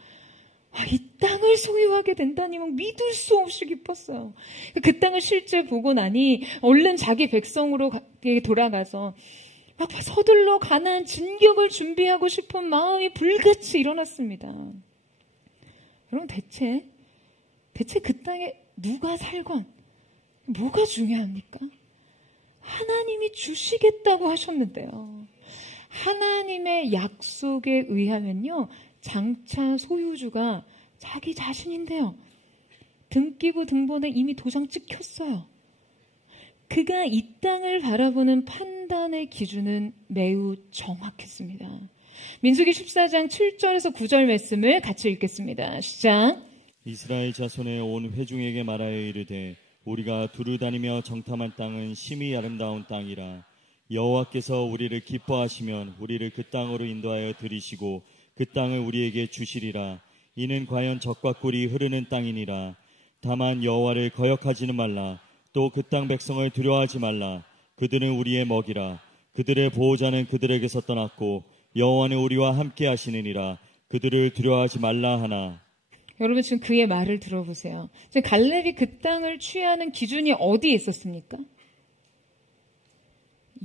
이 땅을 소유하게 된다니 막 믿을 수 없이 기뻤어요. 그 땅을 실제 보고 나니 얼른 자기 백성으로 돌아가서 막 서둘러 가나안 진격을 준비하고 싶은 마음이 불같이 일어났습니다. 여러분, 대체 그 땅에 누가 살건 뭐가 중요합니까? 하나님이 주시겠다고 하셨는데요. 하나님의 약속에 의하면요, 장차 소유주가 자기 자신인데요. 등기부 등본에 이미 도장 찍혔어요. 그가 이 땅을 바라보는 판단의 기준은 매우 정확했습니다. 민수기 14장 7절에서 9절 말씀을 같이 읽겠습니다. 시작. 이스라엘 자손의 온 회중에게 말하여 이르되 우리가 두루 다니며 정탐한 땅은 심히 아름다운 땅이라. 여호와께서 우리를 기뻐하시면 우리를 그 땅으로 인도하여 들이시고 그 땅을 우리에게 주시리라. 이는 과연 젖과 꿀이 흐르는 땅이니라. 다만 여호와를 거역하지는 말라. 또 그 땅 백성을 두려워하지 말라. 그들은 우리의 먹이라. 그들의 보호자는 그들에게서 떠났고 여호와는 우리와 함께 하시느니라. 그들을 두려워하지 말라 하나. 여러분, 지금 그의 말을 들어보세요. 지금 갈렙이 그 땅을 취하는 기준이 어디에 있었습니까?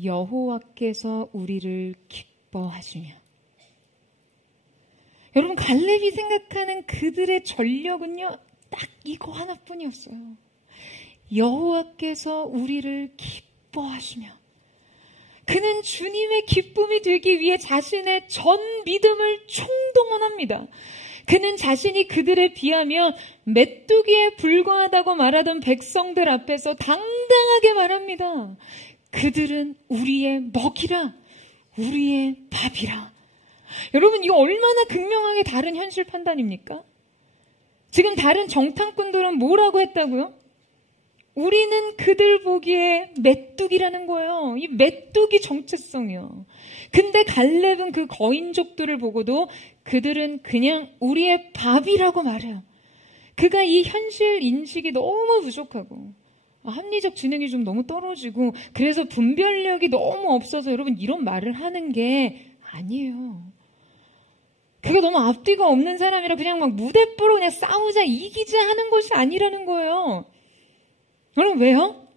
여호와께서 우리를 기뻐하시며. 여러분, 갈렙이 생각하는 그들의 전력은요, 딱 이거 하나뿐이었어요. 여호와께서 우리를 기뻐하시며. 그는 주님의 기쁨이 되기 위해 자신의 전 믿음을 총동원합니다. 그는 자신이 그들에 비하면 메뚜기에 불과하다고 말하던 백성들 앞에서 당당하게 말합니다. 그들은 우리의 먹이라, 우리의 밥이라. 여러분, 이거 얼마나 극명하게 다른 현실 판단입니까? 지금 다른 정탐꾼들은 뭐라고 했다고요? 우리는 그들 보기에 메뚜기라는 거예요. 이 메뚜기 정체성이요. 근데 갈렙은 그 거인족들을 보고도 그들은 그냥 우리의 밥이라고 말해요. 그가 이 현실 인식이 너무 부족하고 합리적 지능이 좀 너무 떨어지고 그래서 분별력이 너무 없어서 여러분 이런 말을 하는 게 아니에요. 그게 너무 앞뒤가 없는 사람이라 그냥 막 무대뽀로 그냥 싸우자 이기자 하는 것이 아니라는 거예요. 여러분, 왜요?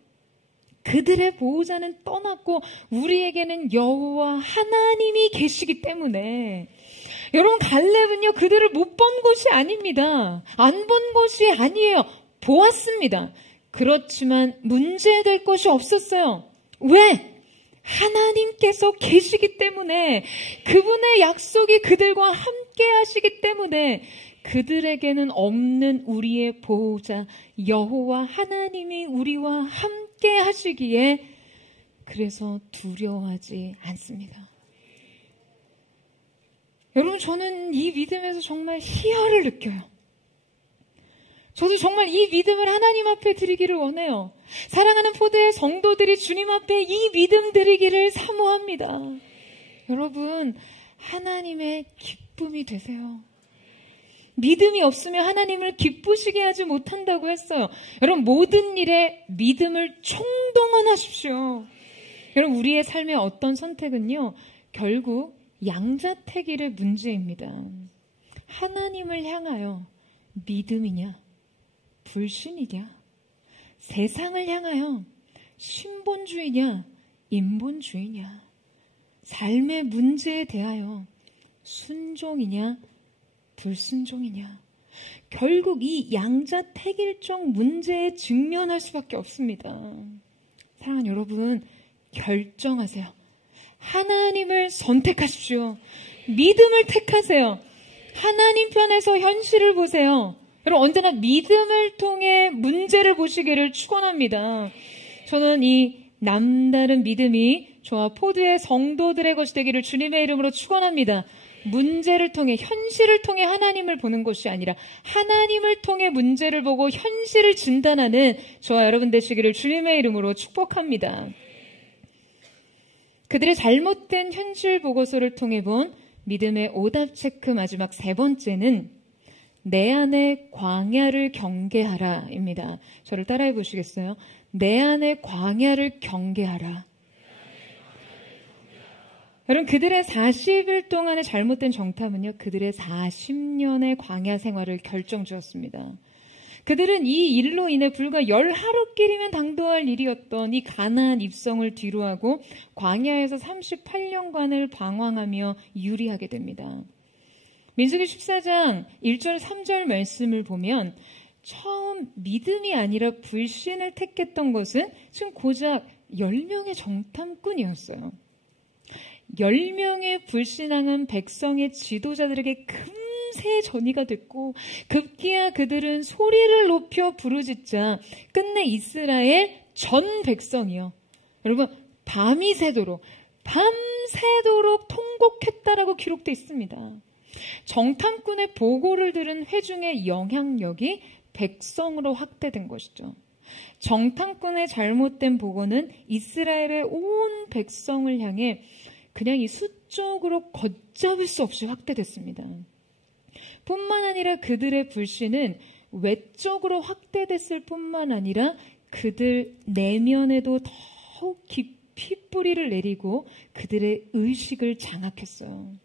그들의 보호자는 떠났고 우리에게는 여호와 하나님이 계시기 때문에. 여러분, 갈렙은요 그들을 못 본 것이 아닙니다. 안 본 것이 아니에요. 보았습니다. 그렇지만 문제될 것이 없었어요. 왜? 하나님께서 계시기 때문에, 그분의 약속이 그들과 함께 하시기 때문에 그들에게는 없는 우리의 보호자 여호와 하나님이 우리와 함께 하시기에 그래서 두려워하지 않습니다. 여러분, 저는 이 믿음에서 정말 희열을 느껴요. 저도 정말 이 믿음을 하나님 앞에 드리기를 원해요. 사랑하는 포도의 성도들이 주님 앞에 이 믿음 드리기를 사모합니다. 여러분, 하나님의 기쁨이 되세요. 믿음이 없으면 하나님을 기쁘시게 하지 못한다고 했어요. 여러분, 모든 일에 믿음을 총동원하십시오. 여러분, 우리의 삶의 어떤 선택은요, 결국 양자택일의 문제입니다. 하나님을 향하여 믿음이냐, 불신이냐, 세상을 향하여 신본주의냐, 인본주의냐, 삶의 문제에 대하여 순종이냐, 불순종이냐, 결국 이 양자택일적 문제에 직면할 수밖에 없습니다. 사랑하는 여러분, 결정하세요. 하나님을 선택하십시오. 믿음을 택하세요. 하나님 편에서 현실을 보세요. 여러분, 언제나 믿음을 통해 문제를 보시기를 축원합니다. 저는 이 남다른 믿음이 저와 포도의 성도들의 것이 되기를 주님의 이름으로 축원합니다. 문제를 통해, 현실을 통해 하나님을 보는 것이 아니라 하나님을 통해 문제를 보고 현실을 진단하는 저와 여러분 되시기를 주님의 이름으로 축복합니다. 그들의 잘못된 현실 보고서를 통해 본 믿음의 오답 체크 마지막 세 번째는 내 안에 광야를 경계하라 입니다. 저를 따라해 보시겠어요? 내 안에 광야를 경계하라. 여러분, 그들의 40일 동안의 잘못된 정탐은요, 그들의 40년의 광야 생활을 결정지었습니다. 그들은 이 일로 인해 불과 10하루끼리면 당도할 일이었던 이 가나안 입성을 뒤로하고 광야에서 38년간을 방황하며 유리하게 됩니다. 민수기 14장 1절 3절 말씀을 보면 처음 믿음이 아니라 불신을 택했던 것은 지금 고작 10명의 정탐꾼이었어요. 10명의 불신앙은 백성의 지도자들에게 금세 전이가 됐고 급기야 그들은 소리를 높여 부르짖자 끝내 이스라엘 전 백성이요. 여러분, 밤이 새도록 통곡했다라고 기록되어 있습니다. 정탐꾼의 보고를 들은 회중의 영향력이 백성으로 확대된 것이죠. 정탐꾼의 잘못된 보고는 이스라엘의 온 백성을 향해 그냥 이 수적으로 걷잡을 수 없이 확대됐습니다. 뿐만 아니라 그들의 불신은 외적으로 확대됐을 뿐만 아니라 그들 내면에도 더욱 깊이 뿌리를 내리고 그들의 의식을 장악했어요.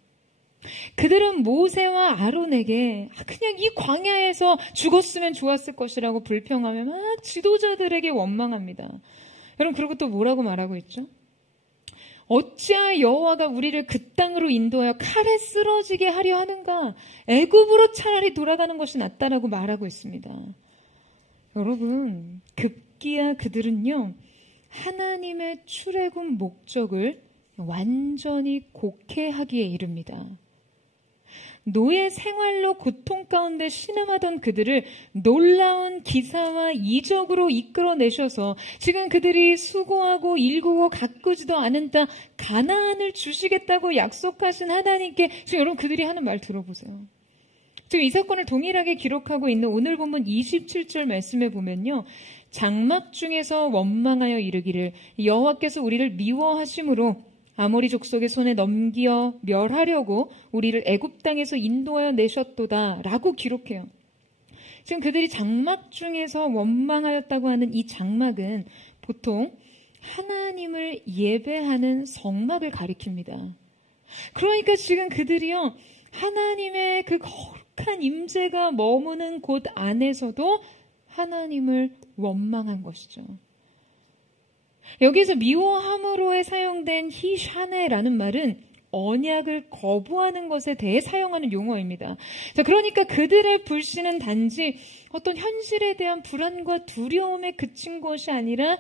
그들은 모세와 아론에게 그냥 이 광야에서 죽었으면 좋았을 것이라고 불평하며 막 지도자들에게 원망합니다. 여러분, 그리고 또 뭐라고 말하고 있죠? 어찌하여 여호와가 우리를 그 땅으로 인도하여 칼에 쓰러지게 하려 하는가? 애굽으로 차라리 돌아가는 것이 낫다라고 말하고 있습니다. 여러분, 급기야 그들은요, 하나님의 출애굽 목적을 완전히 곡해하기에 이릅니다. 노예 생활로 고통 가운데 신음하던 그들을 놀라운 기사와 이적으로 이끌어내셔서 지금 그들이 수고하고 일구고 가꾸지도 않은 땅 가나안을 주시겠다고 약속하신 하나님께 지금 여러분 그들이 하는 말 들어보세요. 지금 이 사건을 동일하게 기록하고 있는 오늘 본문 27절 말씀에 보면요. 장막 중에서 원망하여 이르기를 여호와께서 우리를 미워하심으로 아모리 족속의 손에 넘겨 멸하려고 우리를 애굽 땅에서 인도하여 내셨도다 라고 기록해요. 지금 그들이 장막 중에서 원망하였다고 하는 이 장막은 보통 하나님을 예배하는 성막을 가리킵니다. 그러니까 지금 그들이요, 하나님의 그 거룩한 임재가 머무는 곳 안에서도 하나님을 원망한 것이죠. 여기서 미워함으로에 사용된 히샤네라는 말은 언약을 거부하는 것에 대해 사용하는 용어입니다. 자, 그러니까 그들의 불신은 단지 어떤 현실에 대한 불안과 두려움에 그친 것이 아니라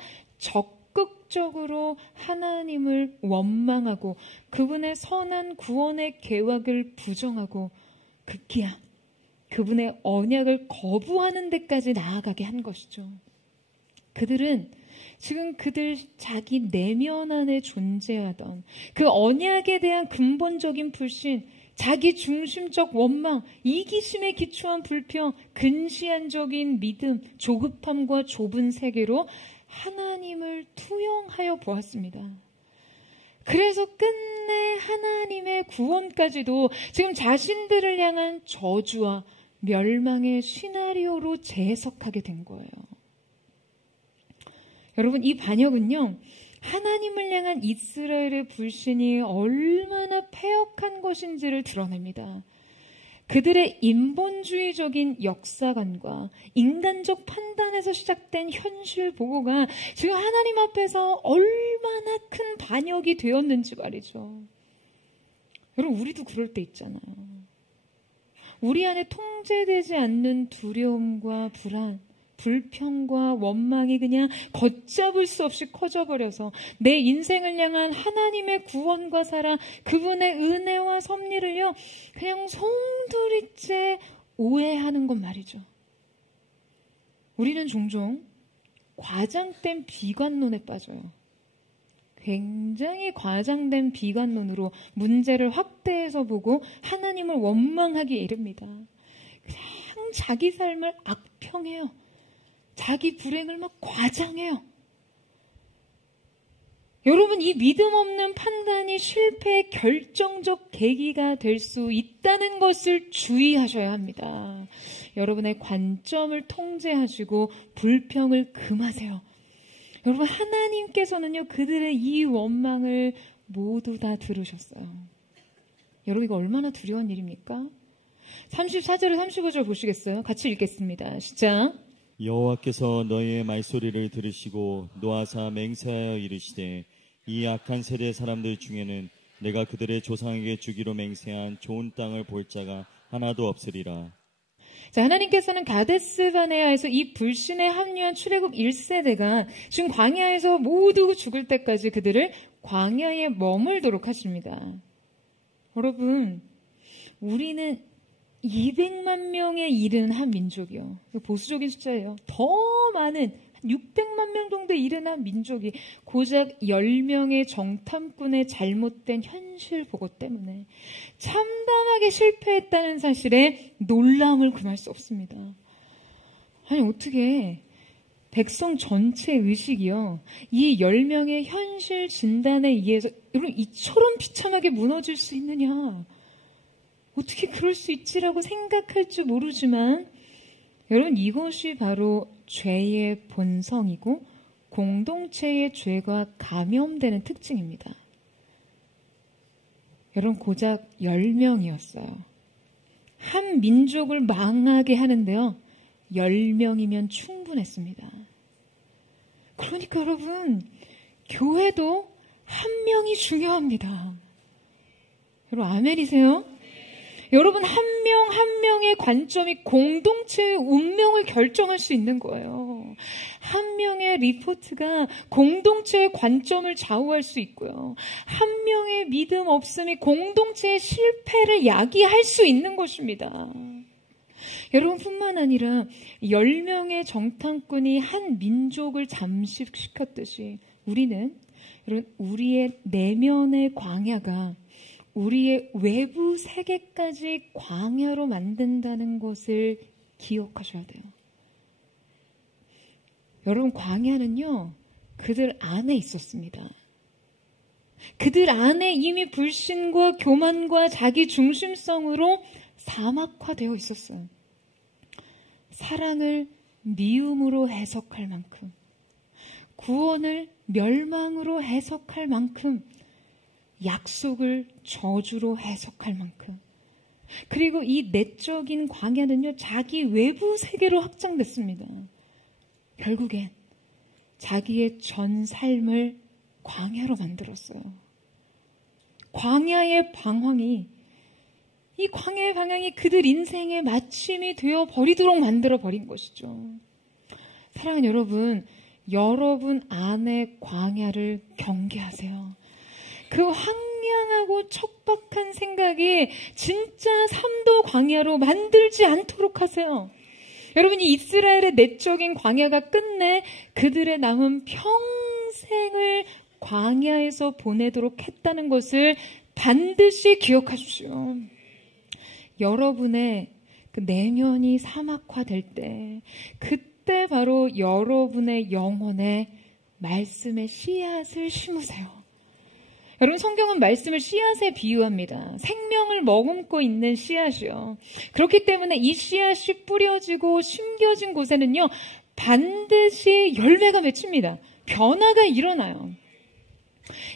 적극적으로 하나님을 원망하고 그분의 선한 구원의 계획을 부정하고 급기야 그분의 언약을 거부하는 데까지 나아가게 한 것이죠. 그들은 지금 그들 자기 내면 안에 존재하던 그 언약에 대한 근본적인 불신, 자기 중심적 원망, 이기심에 기초한 불평, 근시안적인 믿음, 조급함과 좁은 세계로 하나님을 투영하여 보았습니다. 그래서 끝내 하나님의 구원까지도 지금 자신들을 향한 저주와 멸망의 시나리오로 재해석하게 된 거예요. 여러분, 이 반역은요, 하나님을 향한 이스라엘의 불신이 얼마나 패역한 것인지를 드러냅니다. 그들의 인본주의적인 역사관과 인간적 판단에서 시작된 현실 보고가 지금 하나님 앞에서 얼마나 큰 반역이 되었는지 말이죠. 여러분, 우리도 그럴 때 있잖아요. 우리 안에 통제되지 않는 두려움과 불안, 불평과 원망이 그냥 걷잡을 수 없이 커져버려서 내 인생을 향한 하나님의 구원과 사랑, 그분의 은혜와 섭리를요, 그냥 송두리째 오해하는 것 말이죠. 우리는 종종 과장된 비관론에 빠져요. 굉장히 과장된 비관론으로 문제를 확대해서 보고 하나님을 원망하기에 이릅니다. 그냥 자기 삶을 악평해요. 자기 불행을 막 과장해요. 여러분, 이 믿음 없는 판단이 실패의 결정적 계기가 될 수 있다는 것을 주의하셔야 합니다. 여러분의 관점을 통제하시고 불평을 금하세요. 여러분, 하나님께서는요, 그들의 이 원망을 모두 다 들으셨어요. 여러분, 이거 얼마나 두려운 일입니까? 34절에 35절 보시겠어요? 같이 읽겠습니다. 시작. 여호와께서 너희의 말소리를 들으시고 노하사 맹세하여 이르시되 이 악한 세대 사람들 중에는 내가 그들의 조상에게 주기로 맹세한 좋은 땅을 볼 자가 하나도 없으리라. 자, 하나님께서는 가데스 바네아에서 이 불신에 합류한 출애굽 1세대가 지금 광야에서 모두 죽을 때까지 그들을 광야에 머물도록 하십니다. 여러분, 우리는 200만 명에 이른 한 민족이요. 보수적인 숫자예요. 더 많은 600만 명 정도에 이른 한 민족이 고작 10명의 정탐꾼의 잘못된 현실 보고 때문에 참담하게 실패했다는 사실에 놀라움을 금할 수 없습니다. 아니, 어떻게 백성 전체 의식이요, 이 10명의 현실 진단에 의해서 여러분 이처럼 비참하게 무너질 수 있느냐, 어떻게 그럴 수 있지라고 생각할 줄 모르지만 여러분, 이것이 바로 죄의 본성이고 공동체의 죄가 감염되는 특징입니다. 여러분, 고작 10명이었어요. 한 민족을 망하게 하는데요, 10명이면 충분했습니다. 그러니까 여러분, 교회도 한 명이 중요합니다. 여러분, 아멘이세요? 여러분, 한 명 한 명의 관점이 공동체의 운명을 결정할 수 있는 거예요. 한 명의 리포트가 공동체의 관점을 좌우할 수 있고요. 한 명의 믿음 없음이 공동체의 실패를 야기할 수 있는 것입니다. 여러분뿐만 아니라 10명의 정탐꾼이 한 민족을 잠식시켰듯이 우리는, 여러분, 우리의 내면의 광야가 우리의 외부 세계까지 광야로 만든다는 것을 기억하셔야 돼요. 여러분, 광야는요, 그들 안에 있었습니다. 그들 안에 이미 불신과 교만과 자기 중심성으로 사막화되어 있었어요. 사랑을 미움으로 해석할 만큼, 구원을 멸망으로 해석할 만큼, 약속을 저주로 해석할 만큼, 그리고 이 내적인 광야는요, 자기 외부 세계로 확장됐습니다. 결국엔 자기의 전 삶을 광야로 만들었어요. 광야의 방황이, 이 광야의 방향이 그들 인생의 마침이 되어 버리도록 만들어 버린 것이죠. 사랑하는 여러분, 여러분 안의 광야를 경계하세요. 그 황량하고 척박한 생각이 진짜 3도 광야로 만들지 않도록 하세요. 여러분, 이 이스라엘의 내적인 광야가 끝내 그들의 남은 평생을 광야에서 보내도록 했다는 것을 반드시 기억하십시오. 여러분의 그 내면이 사막화될 때, 그때 바로 여러분의 영혼에 말씀의 씨앗을 심으세요. 여러분, 성경은 말씀을 씨앗에 비유합니다. 생명을 머금고 있는 씨앗이요. 그렇기 때문에 이 씨앗이 뿌려지고 심겨진 곳에는요, 반드시 열매가 맺힙니다. 변화가 일어나요.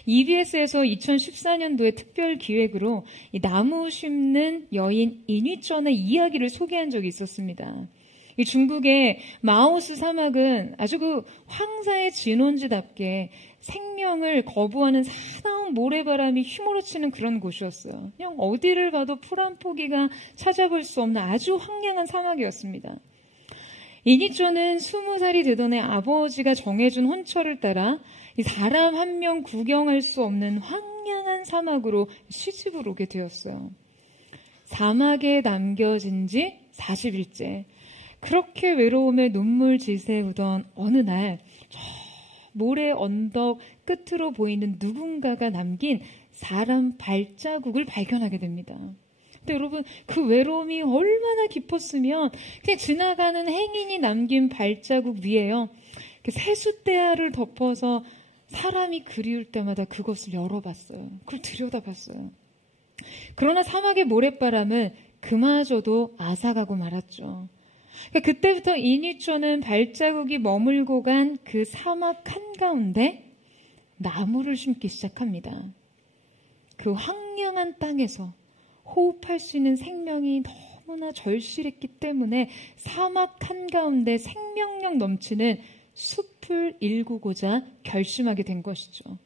EBS에서 2014년도에 특별 기획으로 이 나무 심는 여인 이니전의 이야기를 소개한 적이 있었습니다. 이 중국의 마오스 사막은 아주 그 황사의 진원지답게 생명을 거부하는 사나운 모래바람이 휘몰아치는 그런 곳이었어요. 그냥 어디를 봐도 풀 한 포기가 찾아볼 수 없는 아주 황량한 사막이었습니다. 이니조는 20살이 되던 해 아버지가 정해준 헌처를 따라 사람 한 명 구경할 수 없는 황량한 사막으로 시집을 오게 되었어요. 사막에 남겨진 지 40일째. 그렇게 외로움에 눈물 지새우던 어느 날 저 모래 언덕 끝으로 보이는 누군가가 남긴 사람 발자국을 발견하게 됩니다. 근데 여러분, 그 외로움이 얼마나 깊었으면 그냥 지나가는 행인이 남긴 발자국 위에요, 세숫대야를 덮어서 사람이 그리울 때마다 그것을 열어봤어요. 그걸 들여다봤어요. 그러나 사막의 모래바람은 그마저도 앗아가고 말았죠. 그때부터 이니초는 발자국이 머물고 간 그 사막 한가운데 나무를 심기 시작합니다. 그 황량한 땅에서 호흡할 수 있는 생명이 너무나 절실했기 때문에 사막 한가운데 생명력 넘치는 숲을 일구고자 결심하게 된 것이죠.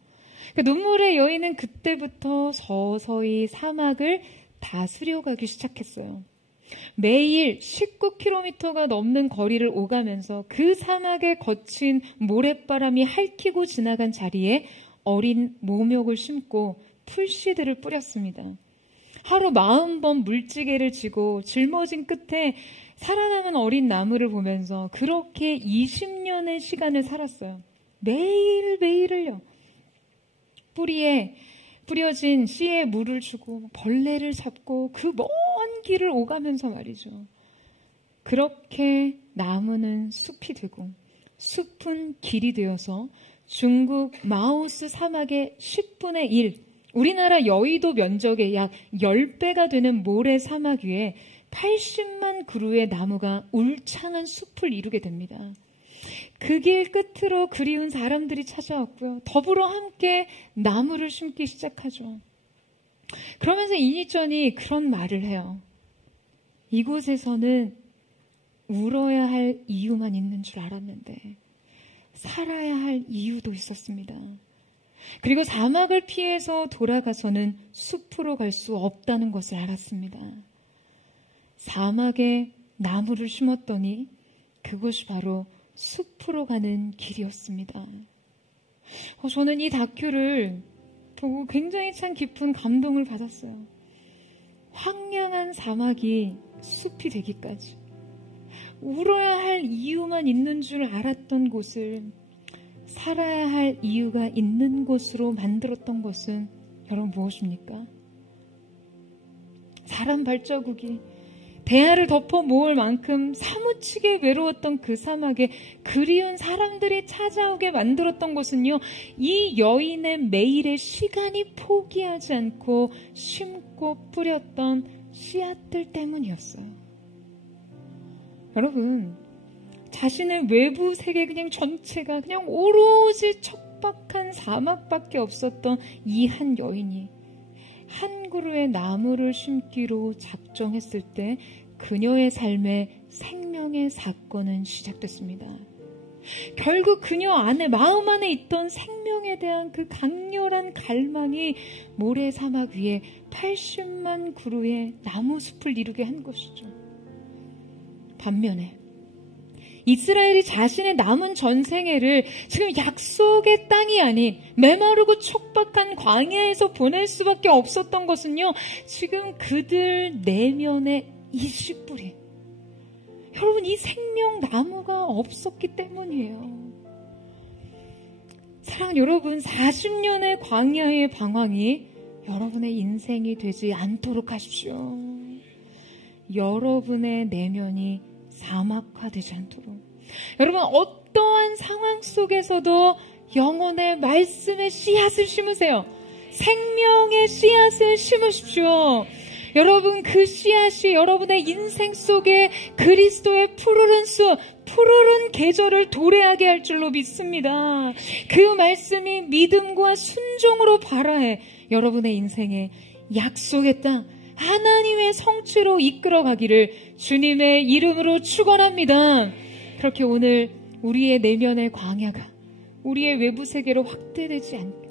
눈물의 여인은 그때부터 서서히 사막을 다스려가기 시작했어요. 매일 19km가 넘는 거리를 오가면서 그 사막의 거친 모래바람이 핥히고 지나간 자리에 어린 모욕을 심고 풀씨들을 뿌렸습니다. 하루 40번 물지개를 지고 짊어진 끝에 살아남은 어린 나무를 보면서 그렇게 20년의 시간을 살았어요. 매일매일을요. 뿌리에 뿌려진 씨에 물을 주고 벌레를 잡고 그 먼 길을 오가면서 말이죠. 그렇게 나무는 숲이 되고 숲은 길이 되어서 중국 마오스 사막의 10분의 1, 우리나라 여의도 면적의 약 10배가 되는 모래 사막 위에 80만 그루의 나무가 울창한 숲을 이루게 됩니다. 그 길 끝으로 그리운 사람들이 찾아왔고요. 더불어 함께 나무를 심기 시작하죠. 그러면서 이니전이 그런 말을 해요. 이곳에서는 울어야 할 이유만 있는 줄 알았는데 살아야 할 이유도 있었습니다. 그리고 사막을 피해서 돌아가서는 숲으로 갈 수 없다는 것을 알았습니다. 사막에 나무를 심었더니 그것이 바로 숲으로 가는 길이었습니다. 저는 이 다큐를 보고 굉장히 참 깊은 감동을 받았어요. 황량한 사막이 숲이 되기까지 울어야 할 이유만 있는 줄 알았던 곳을 살아야 할 이유가 있는 곳으로 만들었던 것은 여러분 무엇입니까? 사람 발자국이 대야를 덮어 모을 만큼 사무치게 외로웠던 그 사막에 그리운 사람들이 찾아오게 만들었던 것은요, 이 여인의 매일의 시간이 포기하지 않고 심고 뿌렸던 씨앗들 때문이었어요. 여러분, 자신의 외부 세계 그냥 전체가 그냥 오로지 척박한 사막밖에 없었던 이 한 여인이 한 그루의 나무를 심기로 작정했을 때 그녀의 삶에 생명의 사건은 시작됐습니다. 결국 그녀 안에, 마음 안에 있던 생명에 대한 그 강렬한 갈망이 모래 사막 위에 80만 그루의 나무 숲을 이루게 한 것이죠. 반면에 이스라엘이 자신의 남은 전생애를 지금 약속의 땅이 아닌 메마르고 촉박한 광야에서 보낼 수밖에 없었던 것은요, 지금 그들 내면의 이식불이, 여러분, 이 생명나무가 없었기 때문이에요. 사랑하는 여러분, 40년의 광야의 방황이 여러분의 인생이 되지 않도록 하십시오. 여러분의 내면이 사막화되지 않도록. 여러분, 어떠한 상황 속에서도 영혼의 말씀의 씨앗을 심으세요. 생명의 씨앗을 심으십시오. 여러분, 그 씨앗이 여러분의 인생 속에 그리스도의 푸르른 숲, 푸르른 계절을 도래하게 할 줄로 믿습니다. 그 말씀이 믿음과 순종으로 발화해 여러분의 인생에 약속의 땅, 하나님의 성취로 이끌어가기를 주님의 이름으로 축원합니다. 그렇게 오늘 우리의 내면의 광야가 우리의 외부 세계로 확대되지 않게,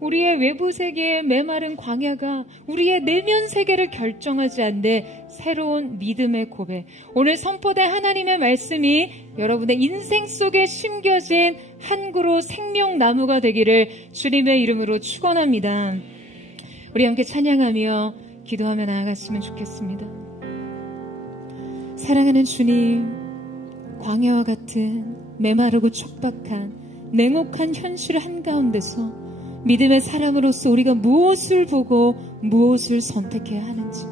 우리의 외부 세계의 메마른 광야가 우리의 내면 세계를 결정하지 않되 새로운 믿음의 고백, 오늘 선포된 하나님의 말씀이 여러분의 인생 속에 심겨진 한 그루 생명나무가 되기를 주님의 이름으로 축원합니다. 우리 함께 찬양하며 기도하며 나아갔으면 좋겠습니다. 사랑하는 주님, 광야와 같은 메마르고 촉박한 냉혹한 현실 한가운데서 믿음의 사람으로서 우리가 무엇을 보고 무엇을 선택해야 하는지,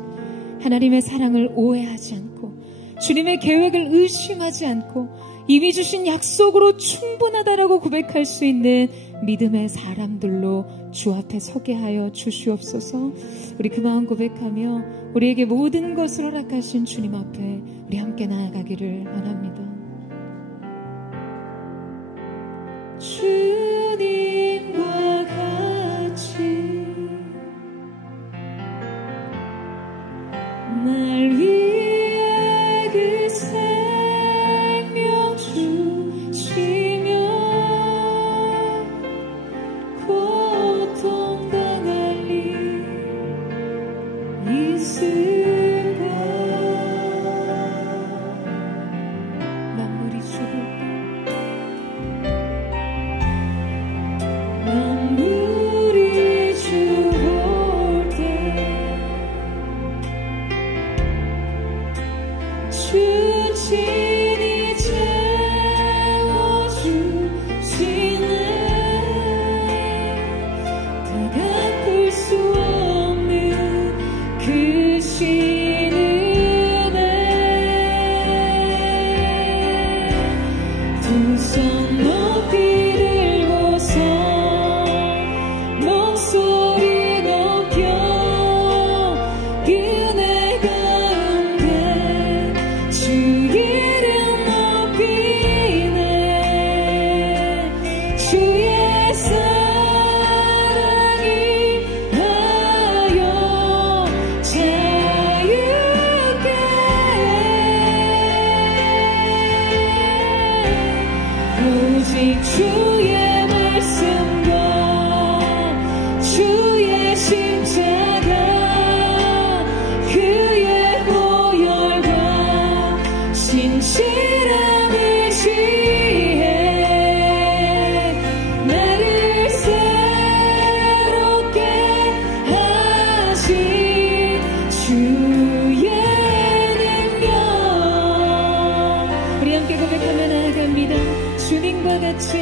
하나님의 사랑을 오해하지 않고 주님의 계획을 의심하지 않고 이미 주신 약속으로 충분하다라고 고백할 수 있는 믿음의 사람들로 주 앞에 서게 하여 주시옵소서. 우리 그 마음 고백하며 우리에게 모든 것을 허락하신 주님 앞에 우리 함께 나아가기를 원합니다. 주님과 같이 날 위해 그 생명 주시며 고통당할 일 있을까? 만물이 죽을 때, 만물이 죽을 때 주친이 채워주시네. 다 갚을 수 없는 그 신은혜, 두 손 높이 들고서 목소리 높여 은혜 가운데 주 이름 높이네. 주의 사랑이 하여 자유케 오직 주의 말씀과 주의 십자가, 그의 보혈과 진실함을 지혜 나를 새롭게 하신 주의 능력. 우리 함께 고백하며 나아갑니다. 주님과 같이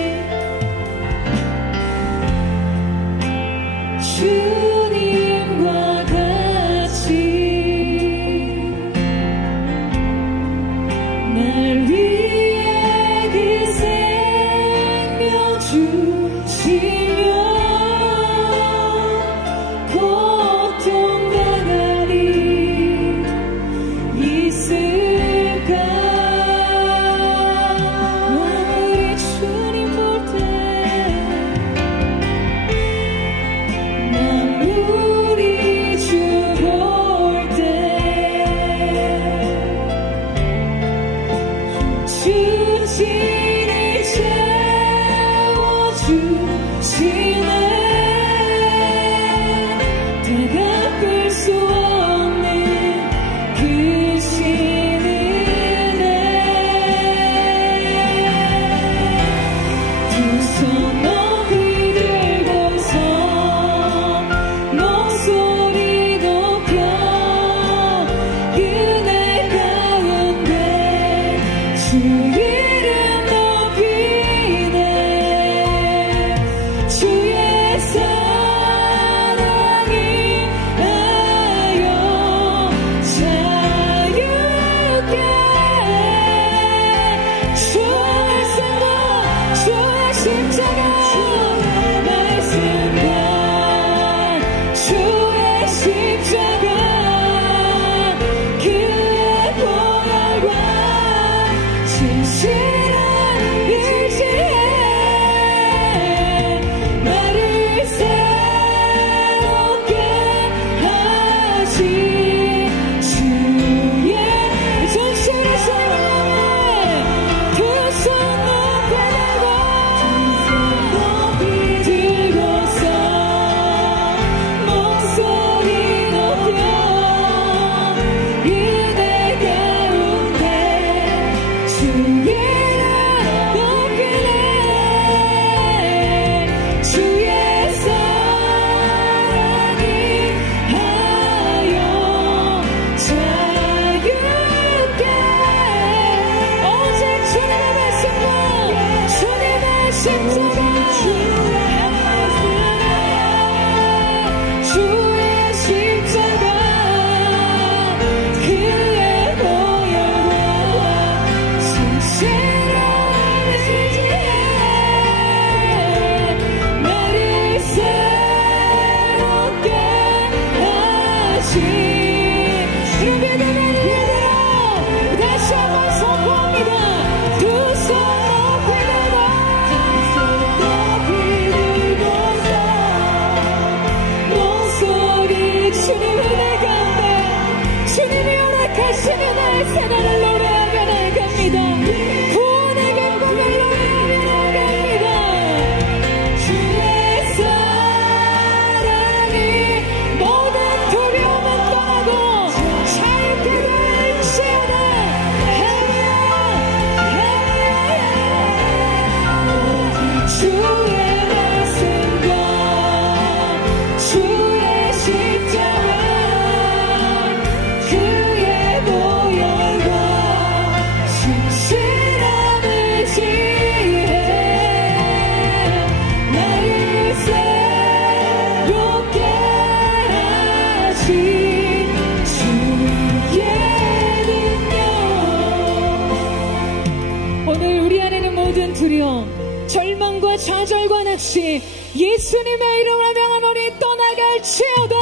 없이 예수님의 이름으로 명하노니 떠나갈지어다,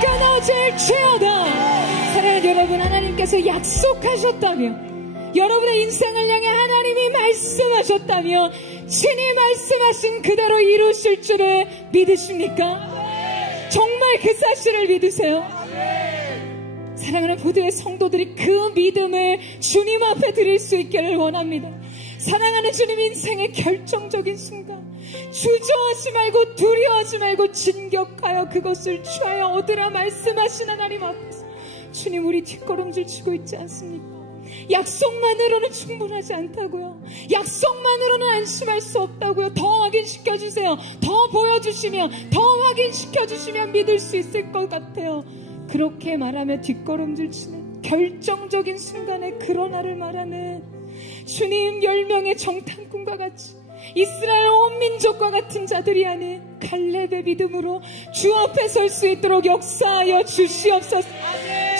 끊어질지어다. 사랑하는 여러분, 하나님께서 약속하셨다며, 여러분의 인생을 향해 하나님이 말씀하셨다며, 신이 말씀하신 그대로 이루실 줄을 믿으십니까? 정말 그 사실을 믿으세요? 사랑하는 보도의 성도들이 그 믿음을 주님 앞에 드릴 수 있기를 원합니다. 사랑하는 주님, 인생의 결정적인 순간 주저하지 말고 두려워하지 말고 진격하여 그것을 취하여 얻으라 말씀하신 하나님 앞에서 주님, 우리 뒷걸음질 치고 있지 않습니까? 약속만으로는 충분하지 않다고요. 약속만으로는 안심할 수 없다고요. 더 확인시켜주세요. 더 보여주시며 더 확인시켜주시면 믿을 수 있을 것 같아요. 그렇게 말하며 뒷걸음질 치는 결정적인 순간에 그러나를 말하는 주님, 10명의 정탐꾼과 같이 이스라엘 온 민족과 같은 자들이 아닌 갈렙의 믿음으로 주 앞에 설 수 있도록 역사하여 주시옵소서.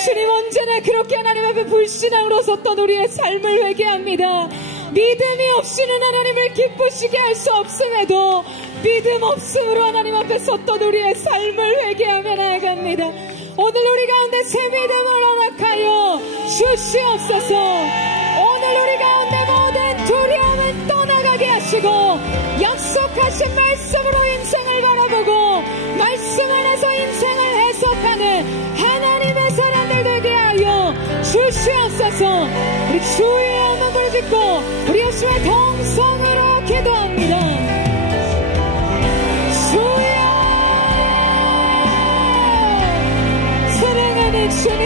주님, 언제나 그렇게 하나님 앞에 불신앙으로 섰던 우리의 삶을 회개합니다. 믿음이 없이는 하나님을 기쁘시게 할 수 없음에도 믿음 없음으로 하나님 앞에 섰던 우리의 삶을 회개하며 나아갑니다. 오늘 우리 가운데 새 믿음을 허락하여 주시옵소서. 오늘 우리 가운데 모든 두려움을 떠나가게 하시고 약속하신 말씀으로 인생을 바라보고 말씀 안에서 인생을 해석하는 하나님의 사람들 되게 하여 주시옵소서. 우리 주의 이름을 부르짖고 우리 예수의 동성으로 기도합니다. 주여, 사랑하는 주님,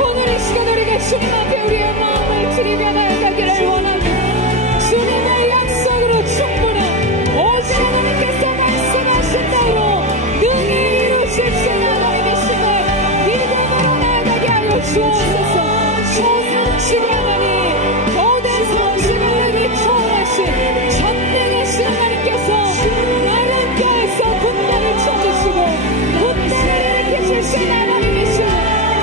오늘 이 시간 우리가 주님 앞에 우리의 마음을 드리며 나아가기를 원합니다. 주님의 약속으로 충분한 오직 하나님께서 말씀하신 대로 능히 이루실 수 있는 하나님이심을 믿음으로 나아가게 하여 주옵소서. 소상치를 하나니 모든 성실을 위초하신 전능하신 하나님께서 마른 뼈에서 분노를 쳐주시고 분노를 일으키실 수 있는 하나님이심을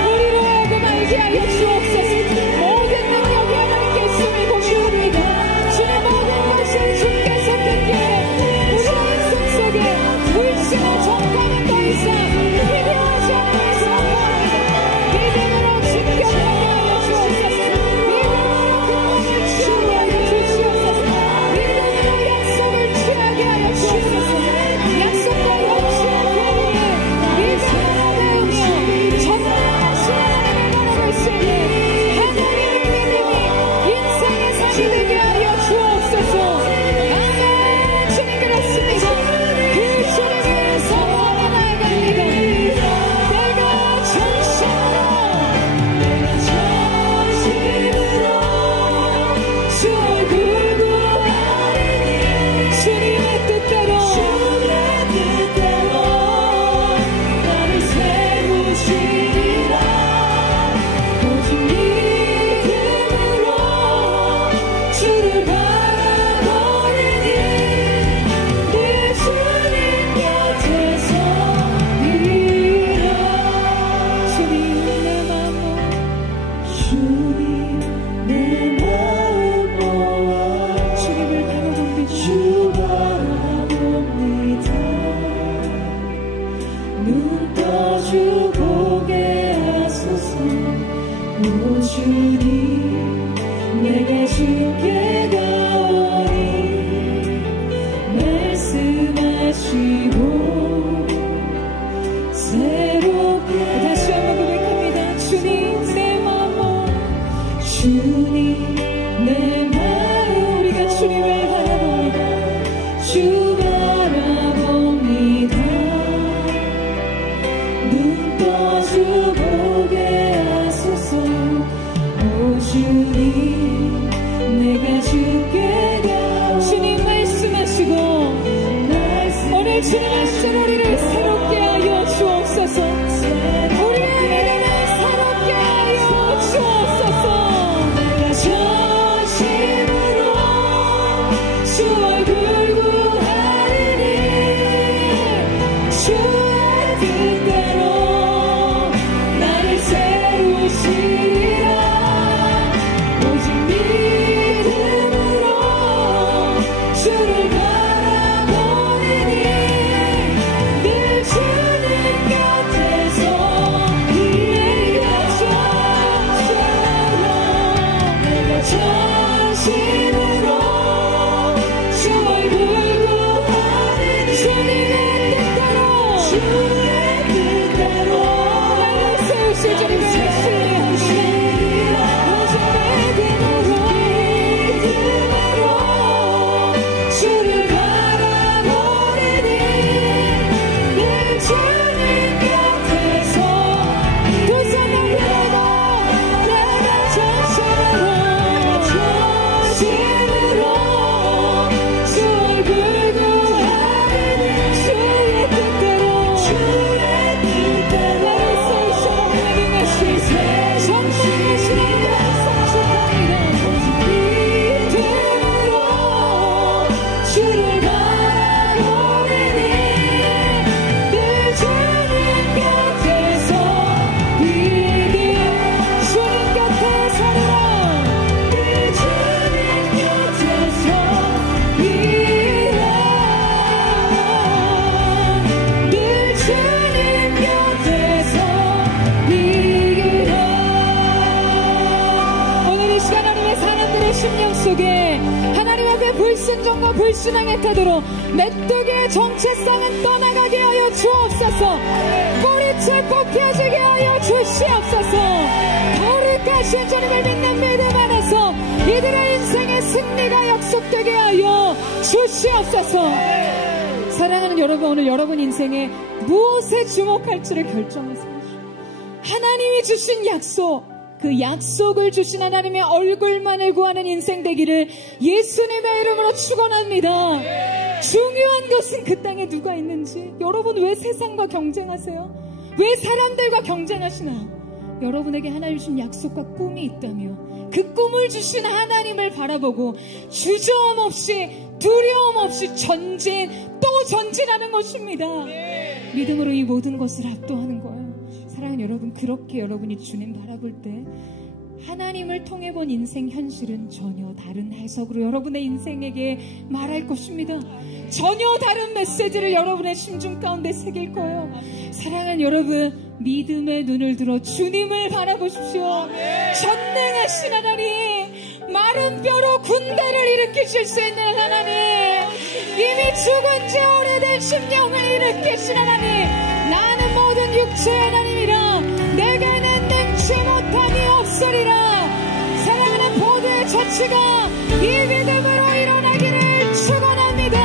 우리로 하여금 알게 하여 주옵소서. 모든 능력이 하나님께 있음을 고백합니다. 주의 모든 것을 주께서 듣기에 우리의 인생 속에 불신의 정과는 더 이상 필요하지 않음을 선포합니다. 믿음으로 지켜나게 하여 주옵소서. 믿음으로 그 몸을 치유하게 하여 주시옵소서. 믿음으로 약속을 취하게 하여 주옵소서. 약속과 역시의 교훈을 믿음으로 배우며 전능하신 하나님을 바라볼 수 있는 하나님의 믿음이 인생의 삶이 되게 하여 주옵소서. 아멘. 주님, 그렇습니다. 그 주님 위해서 나아가 나아갑니다. 내가 전심으로 주 얼굴 구하리니 주님의 뜻대로 나를 세우시리라. 오직 믿음으로 주를 바라보리니 내 주님 곁에서 이라. 주님 내 마음, 주님 내 마음 모아 주님을 바라봅니다. 주 바라봅니다. 눈 떠주 보게 하소서. 오 주님, 내가 주께 가오니 말씀하시고 새롭게. 다시 한번 고백합니다. 주님 내 마음, 주님 내 마음. 우리가 주님을 바라봅니다. 주 바라봅니다. 눈 떠주 보게 하소서. 오 주님, 내가 주께 가오니. 주님 말씀하시고 오늘 주님 하신 우리를 새롭게 하여 주옵소서. 우리의 믿음을 새롭게 하여 주옵소서. 내가 전심으로 주 얼굴 구하리니 주의 뜻대로 나를 세우시리라. 오직 믿음으로 주를 바라 주신 약속에 하나님 앞에 불순종과 불순항의 태도로 메뚜기의 정체성은 떠나가게 하여 주옵소서. 꼬리채 뽑혀지게 하여 주시옵소서. 거룩하신 주님을 믿는 믿음 안에서 이들의 인생의 승리가 약속되게 하여 주시옵소서. 사랑하는 여러분, 오늘 여러분 인생에 무엇에 주목할지를 결정하세요. 하나님이 주신 약속, 그 약속을 주신 하나님의 얼굴만을 구하는 인생 되기를 예수님의 이름으로 축원합니다. 중요한 것은 그 땅에 누가 있는지. 여러분 왜 세상과 경쟁하세요? 왜 사람들과 경쟁하시나? 여러분에게 하나님 주신 약속과 꿈이 있다며 그 꿈을 주신 하나님을 바라보고 주저함 없이 두려움 없이 전진 또 전진하는 것입니다. 믿음으로 이 모든 것을 압도하는 거예요. 사랑하는 여러분, 그렇게 여러분이 주님 바라볼 때 하나님을 통해 본 인생 현실은 전혀 다른 해석으로 여러분의 인생에게 말할 것입니다. 전혀 다른 메시지를 여러분의 심중 가운데 새길 거예요. 사랑하는 여러분, 믿음의 눈을 들어 주님을 바라보십시오. 전능하신 하나님, 마른 뼈로 군대를 일으키실 수 있는 하나님, 이미 죽은 지 오래된 심령을 일으키신 하나님, 나는 모든 육체의 하나님이라 내게는 능치 못함이 없으리라. 사랑하는 모두의 처치가 이 믿음으로 일어나기를 축원합니다.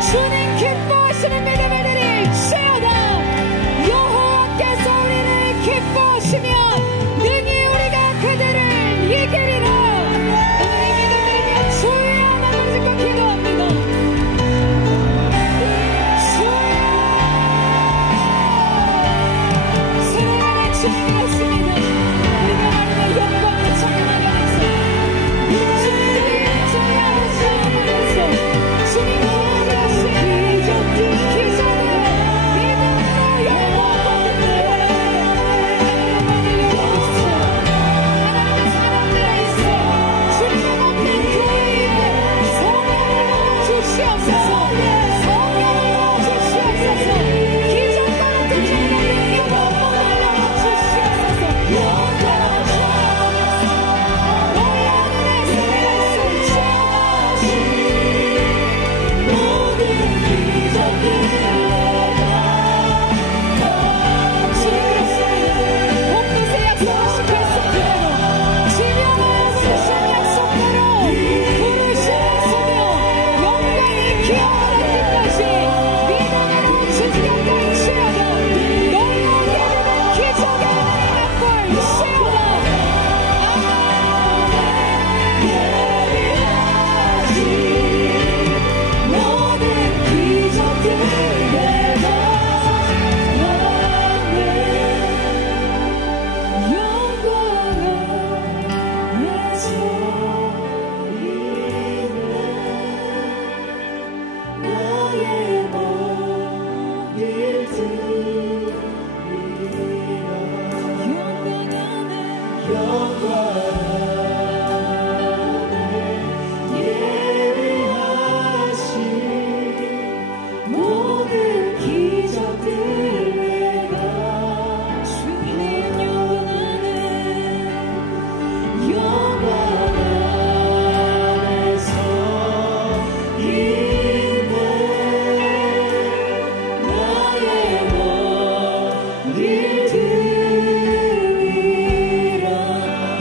주님 기뻐하시는 믿음을 드릴지어다. 여호와께서 우리를 기뻐하시면 능히 우리가 그들을 이기리라. 오늘 믿음을 주여 아버지께 기도합니다.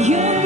Yeah.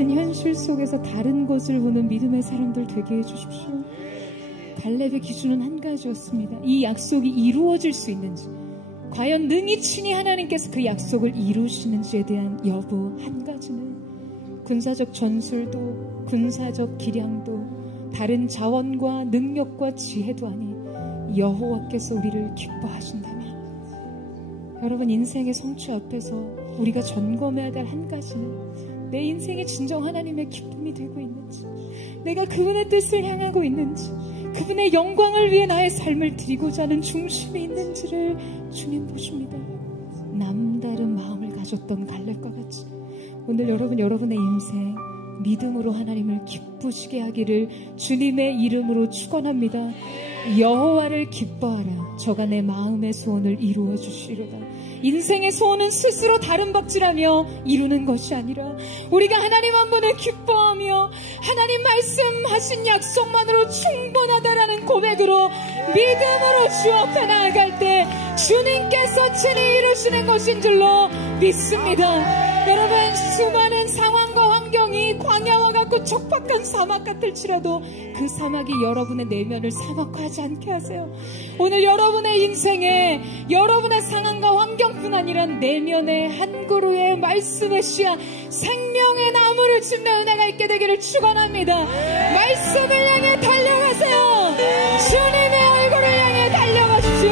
같은 현실 속에서 다른 것을 보는 믿음의 사람들 되게 해주십시오. 갈렙의 기준은 한 가지였습니다. 이 약속이 이루어질 수 있는지, 과연 능히 친히 하나님께서 그 약속을 이루시는지에 대한 여부 한 가지는 군사적 전술도 군사적 기량도 다른 자원과 능력과 지혜도 아닌 여호와께서 우리를 기뻐하신다면, 여러분, 인생의 성취 앞에서 우리가 점검해야 될 한 가지는 내 인생이 진정 하나님의 기쁨이 되고 있는지, 내가 그분의 뜻을 향하고 있는지, 그분의 영광을 위해 나의 삶을 드리고자 하는 중심이 있는지를 주님 보십니다. 남다른 마음을 가졌던 갈렙과 같이 오늘 여러분의 인생 믿음으로 하나님을 기쁘시게 하기를 주님의 이름으로 축원합니다. 여호와를 기뻐하라. 저가 내 마음의 소원을 이루어 주시리로다. 인생의 소원은 스스로 다른 박질하며 이루는 것이 아니라 우리가 하나님 한 분을 기뻐하며 하나님 말씀하신 약속만으로 충분하다라는 고백으로 믿음으로 주 앞에 나아갈 때 주님께서 친히 이루시는 것인 줄로 믿습니다. 여러분, 수많은 상황과 환경이 광야와 같고 척박한 사막 같을지라도 그 사막이 여러분의 내면을 사막화하지 않게 하세요. 오늘 여러분의 인생에 여러분의 상황과 환경뿐 아니라 내면의 한 그루의 말씀의 씨앗, 생명의 나무를 짓는 은혜가 있게 되기를 축원합니다. 말씀을 향해 달려가세요. 주님의 얼굴을 향해 달려가십시오.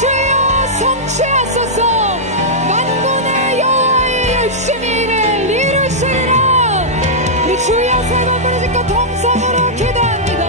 주여 성취하소서. 만군의 여호와의 열심히 이를 이루시리라. 우리 주여 세 번 부르짖고 동성으로 기도합니다.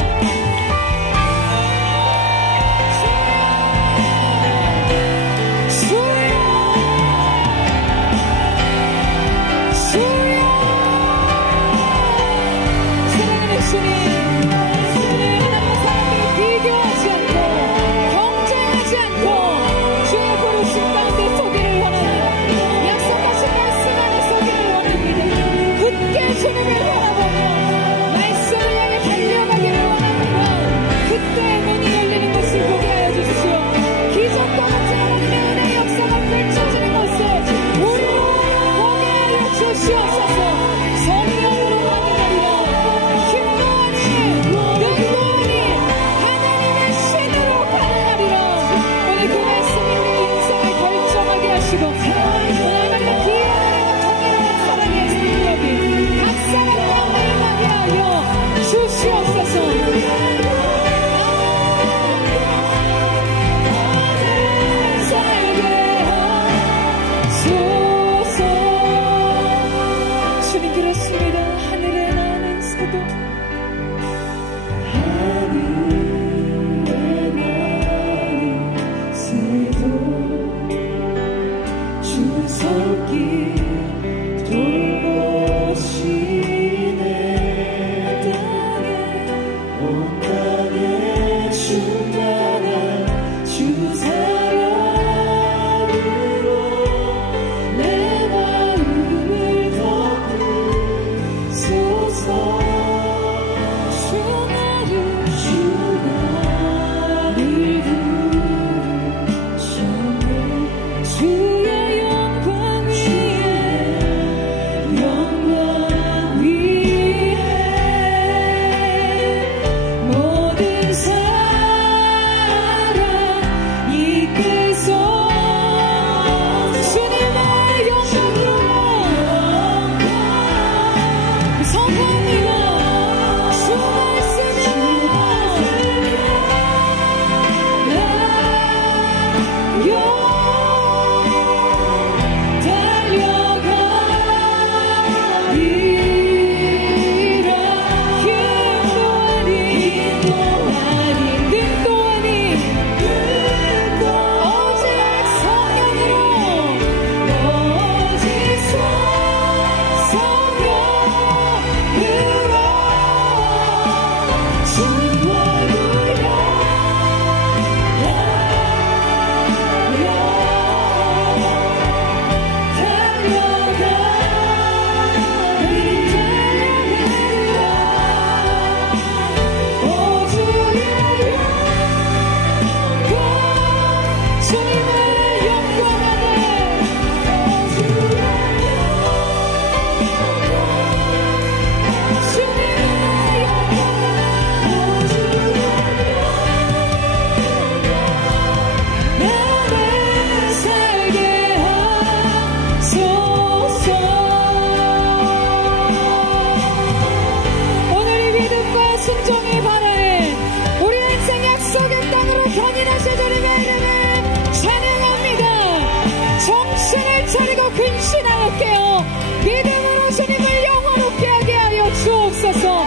믿음으로 주님을 영화롭게 하게 하여 주옵소서.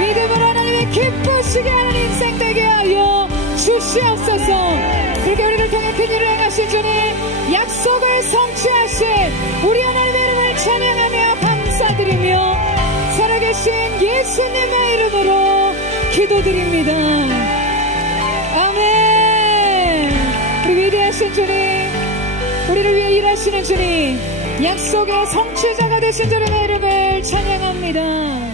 믿음으로 하나님의 기쁘시게 하는 인생 되게 하여 주시옵소서. 그렇게 우리를 통해 큰 일을 행하신 주님, 약속을 성취하신 우리 하나님의 이름을 찬양하며 감사드리며 살아계신 예수님의 이름으로 기도드립니다. 아멘. 우리 위대하신 주님, 우리를 위해 일하시는 주님, 약속의 성취자가 되신 주님의 이름을 찬양합니다.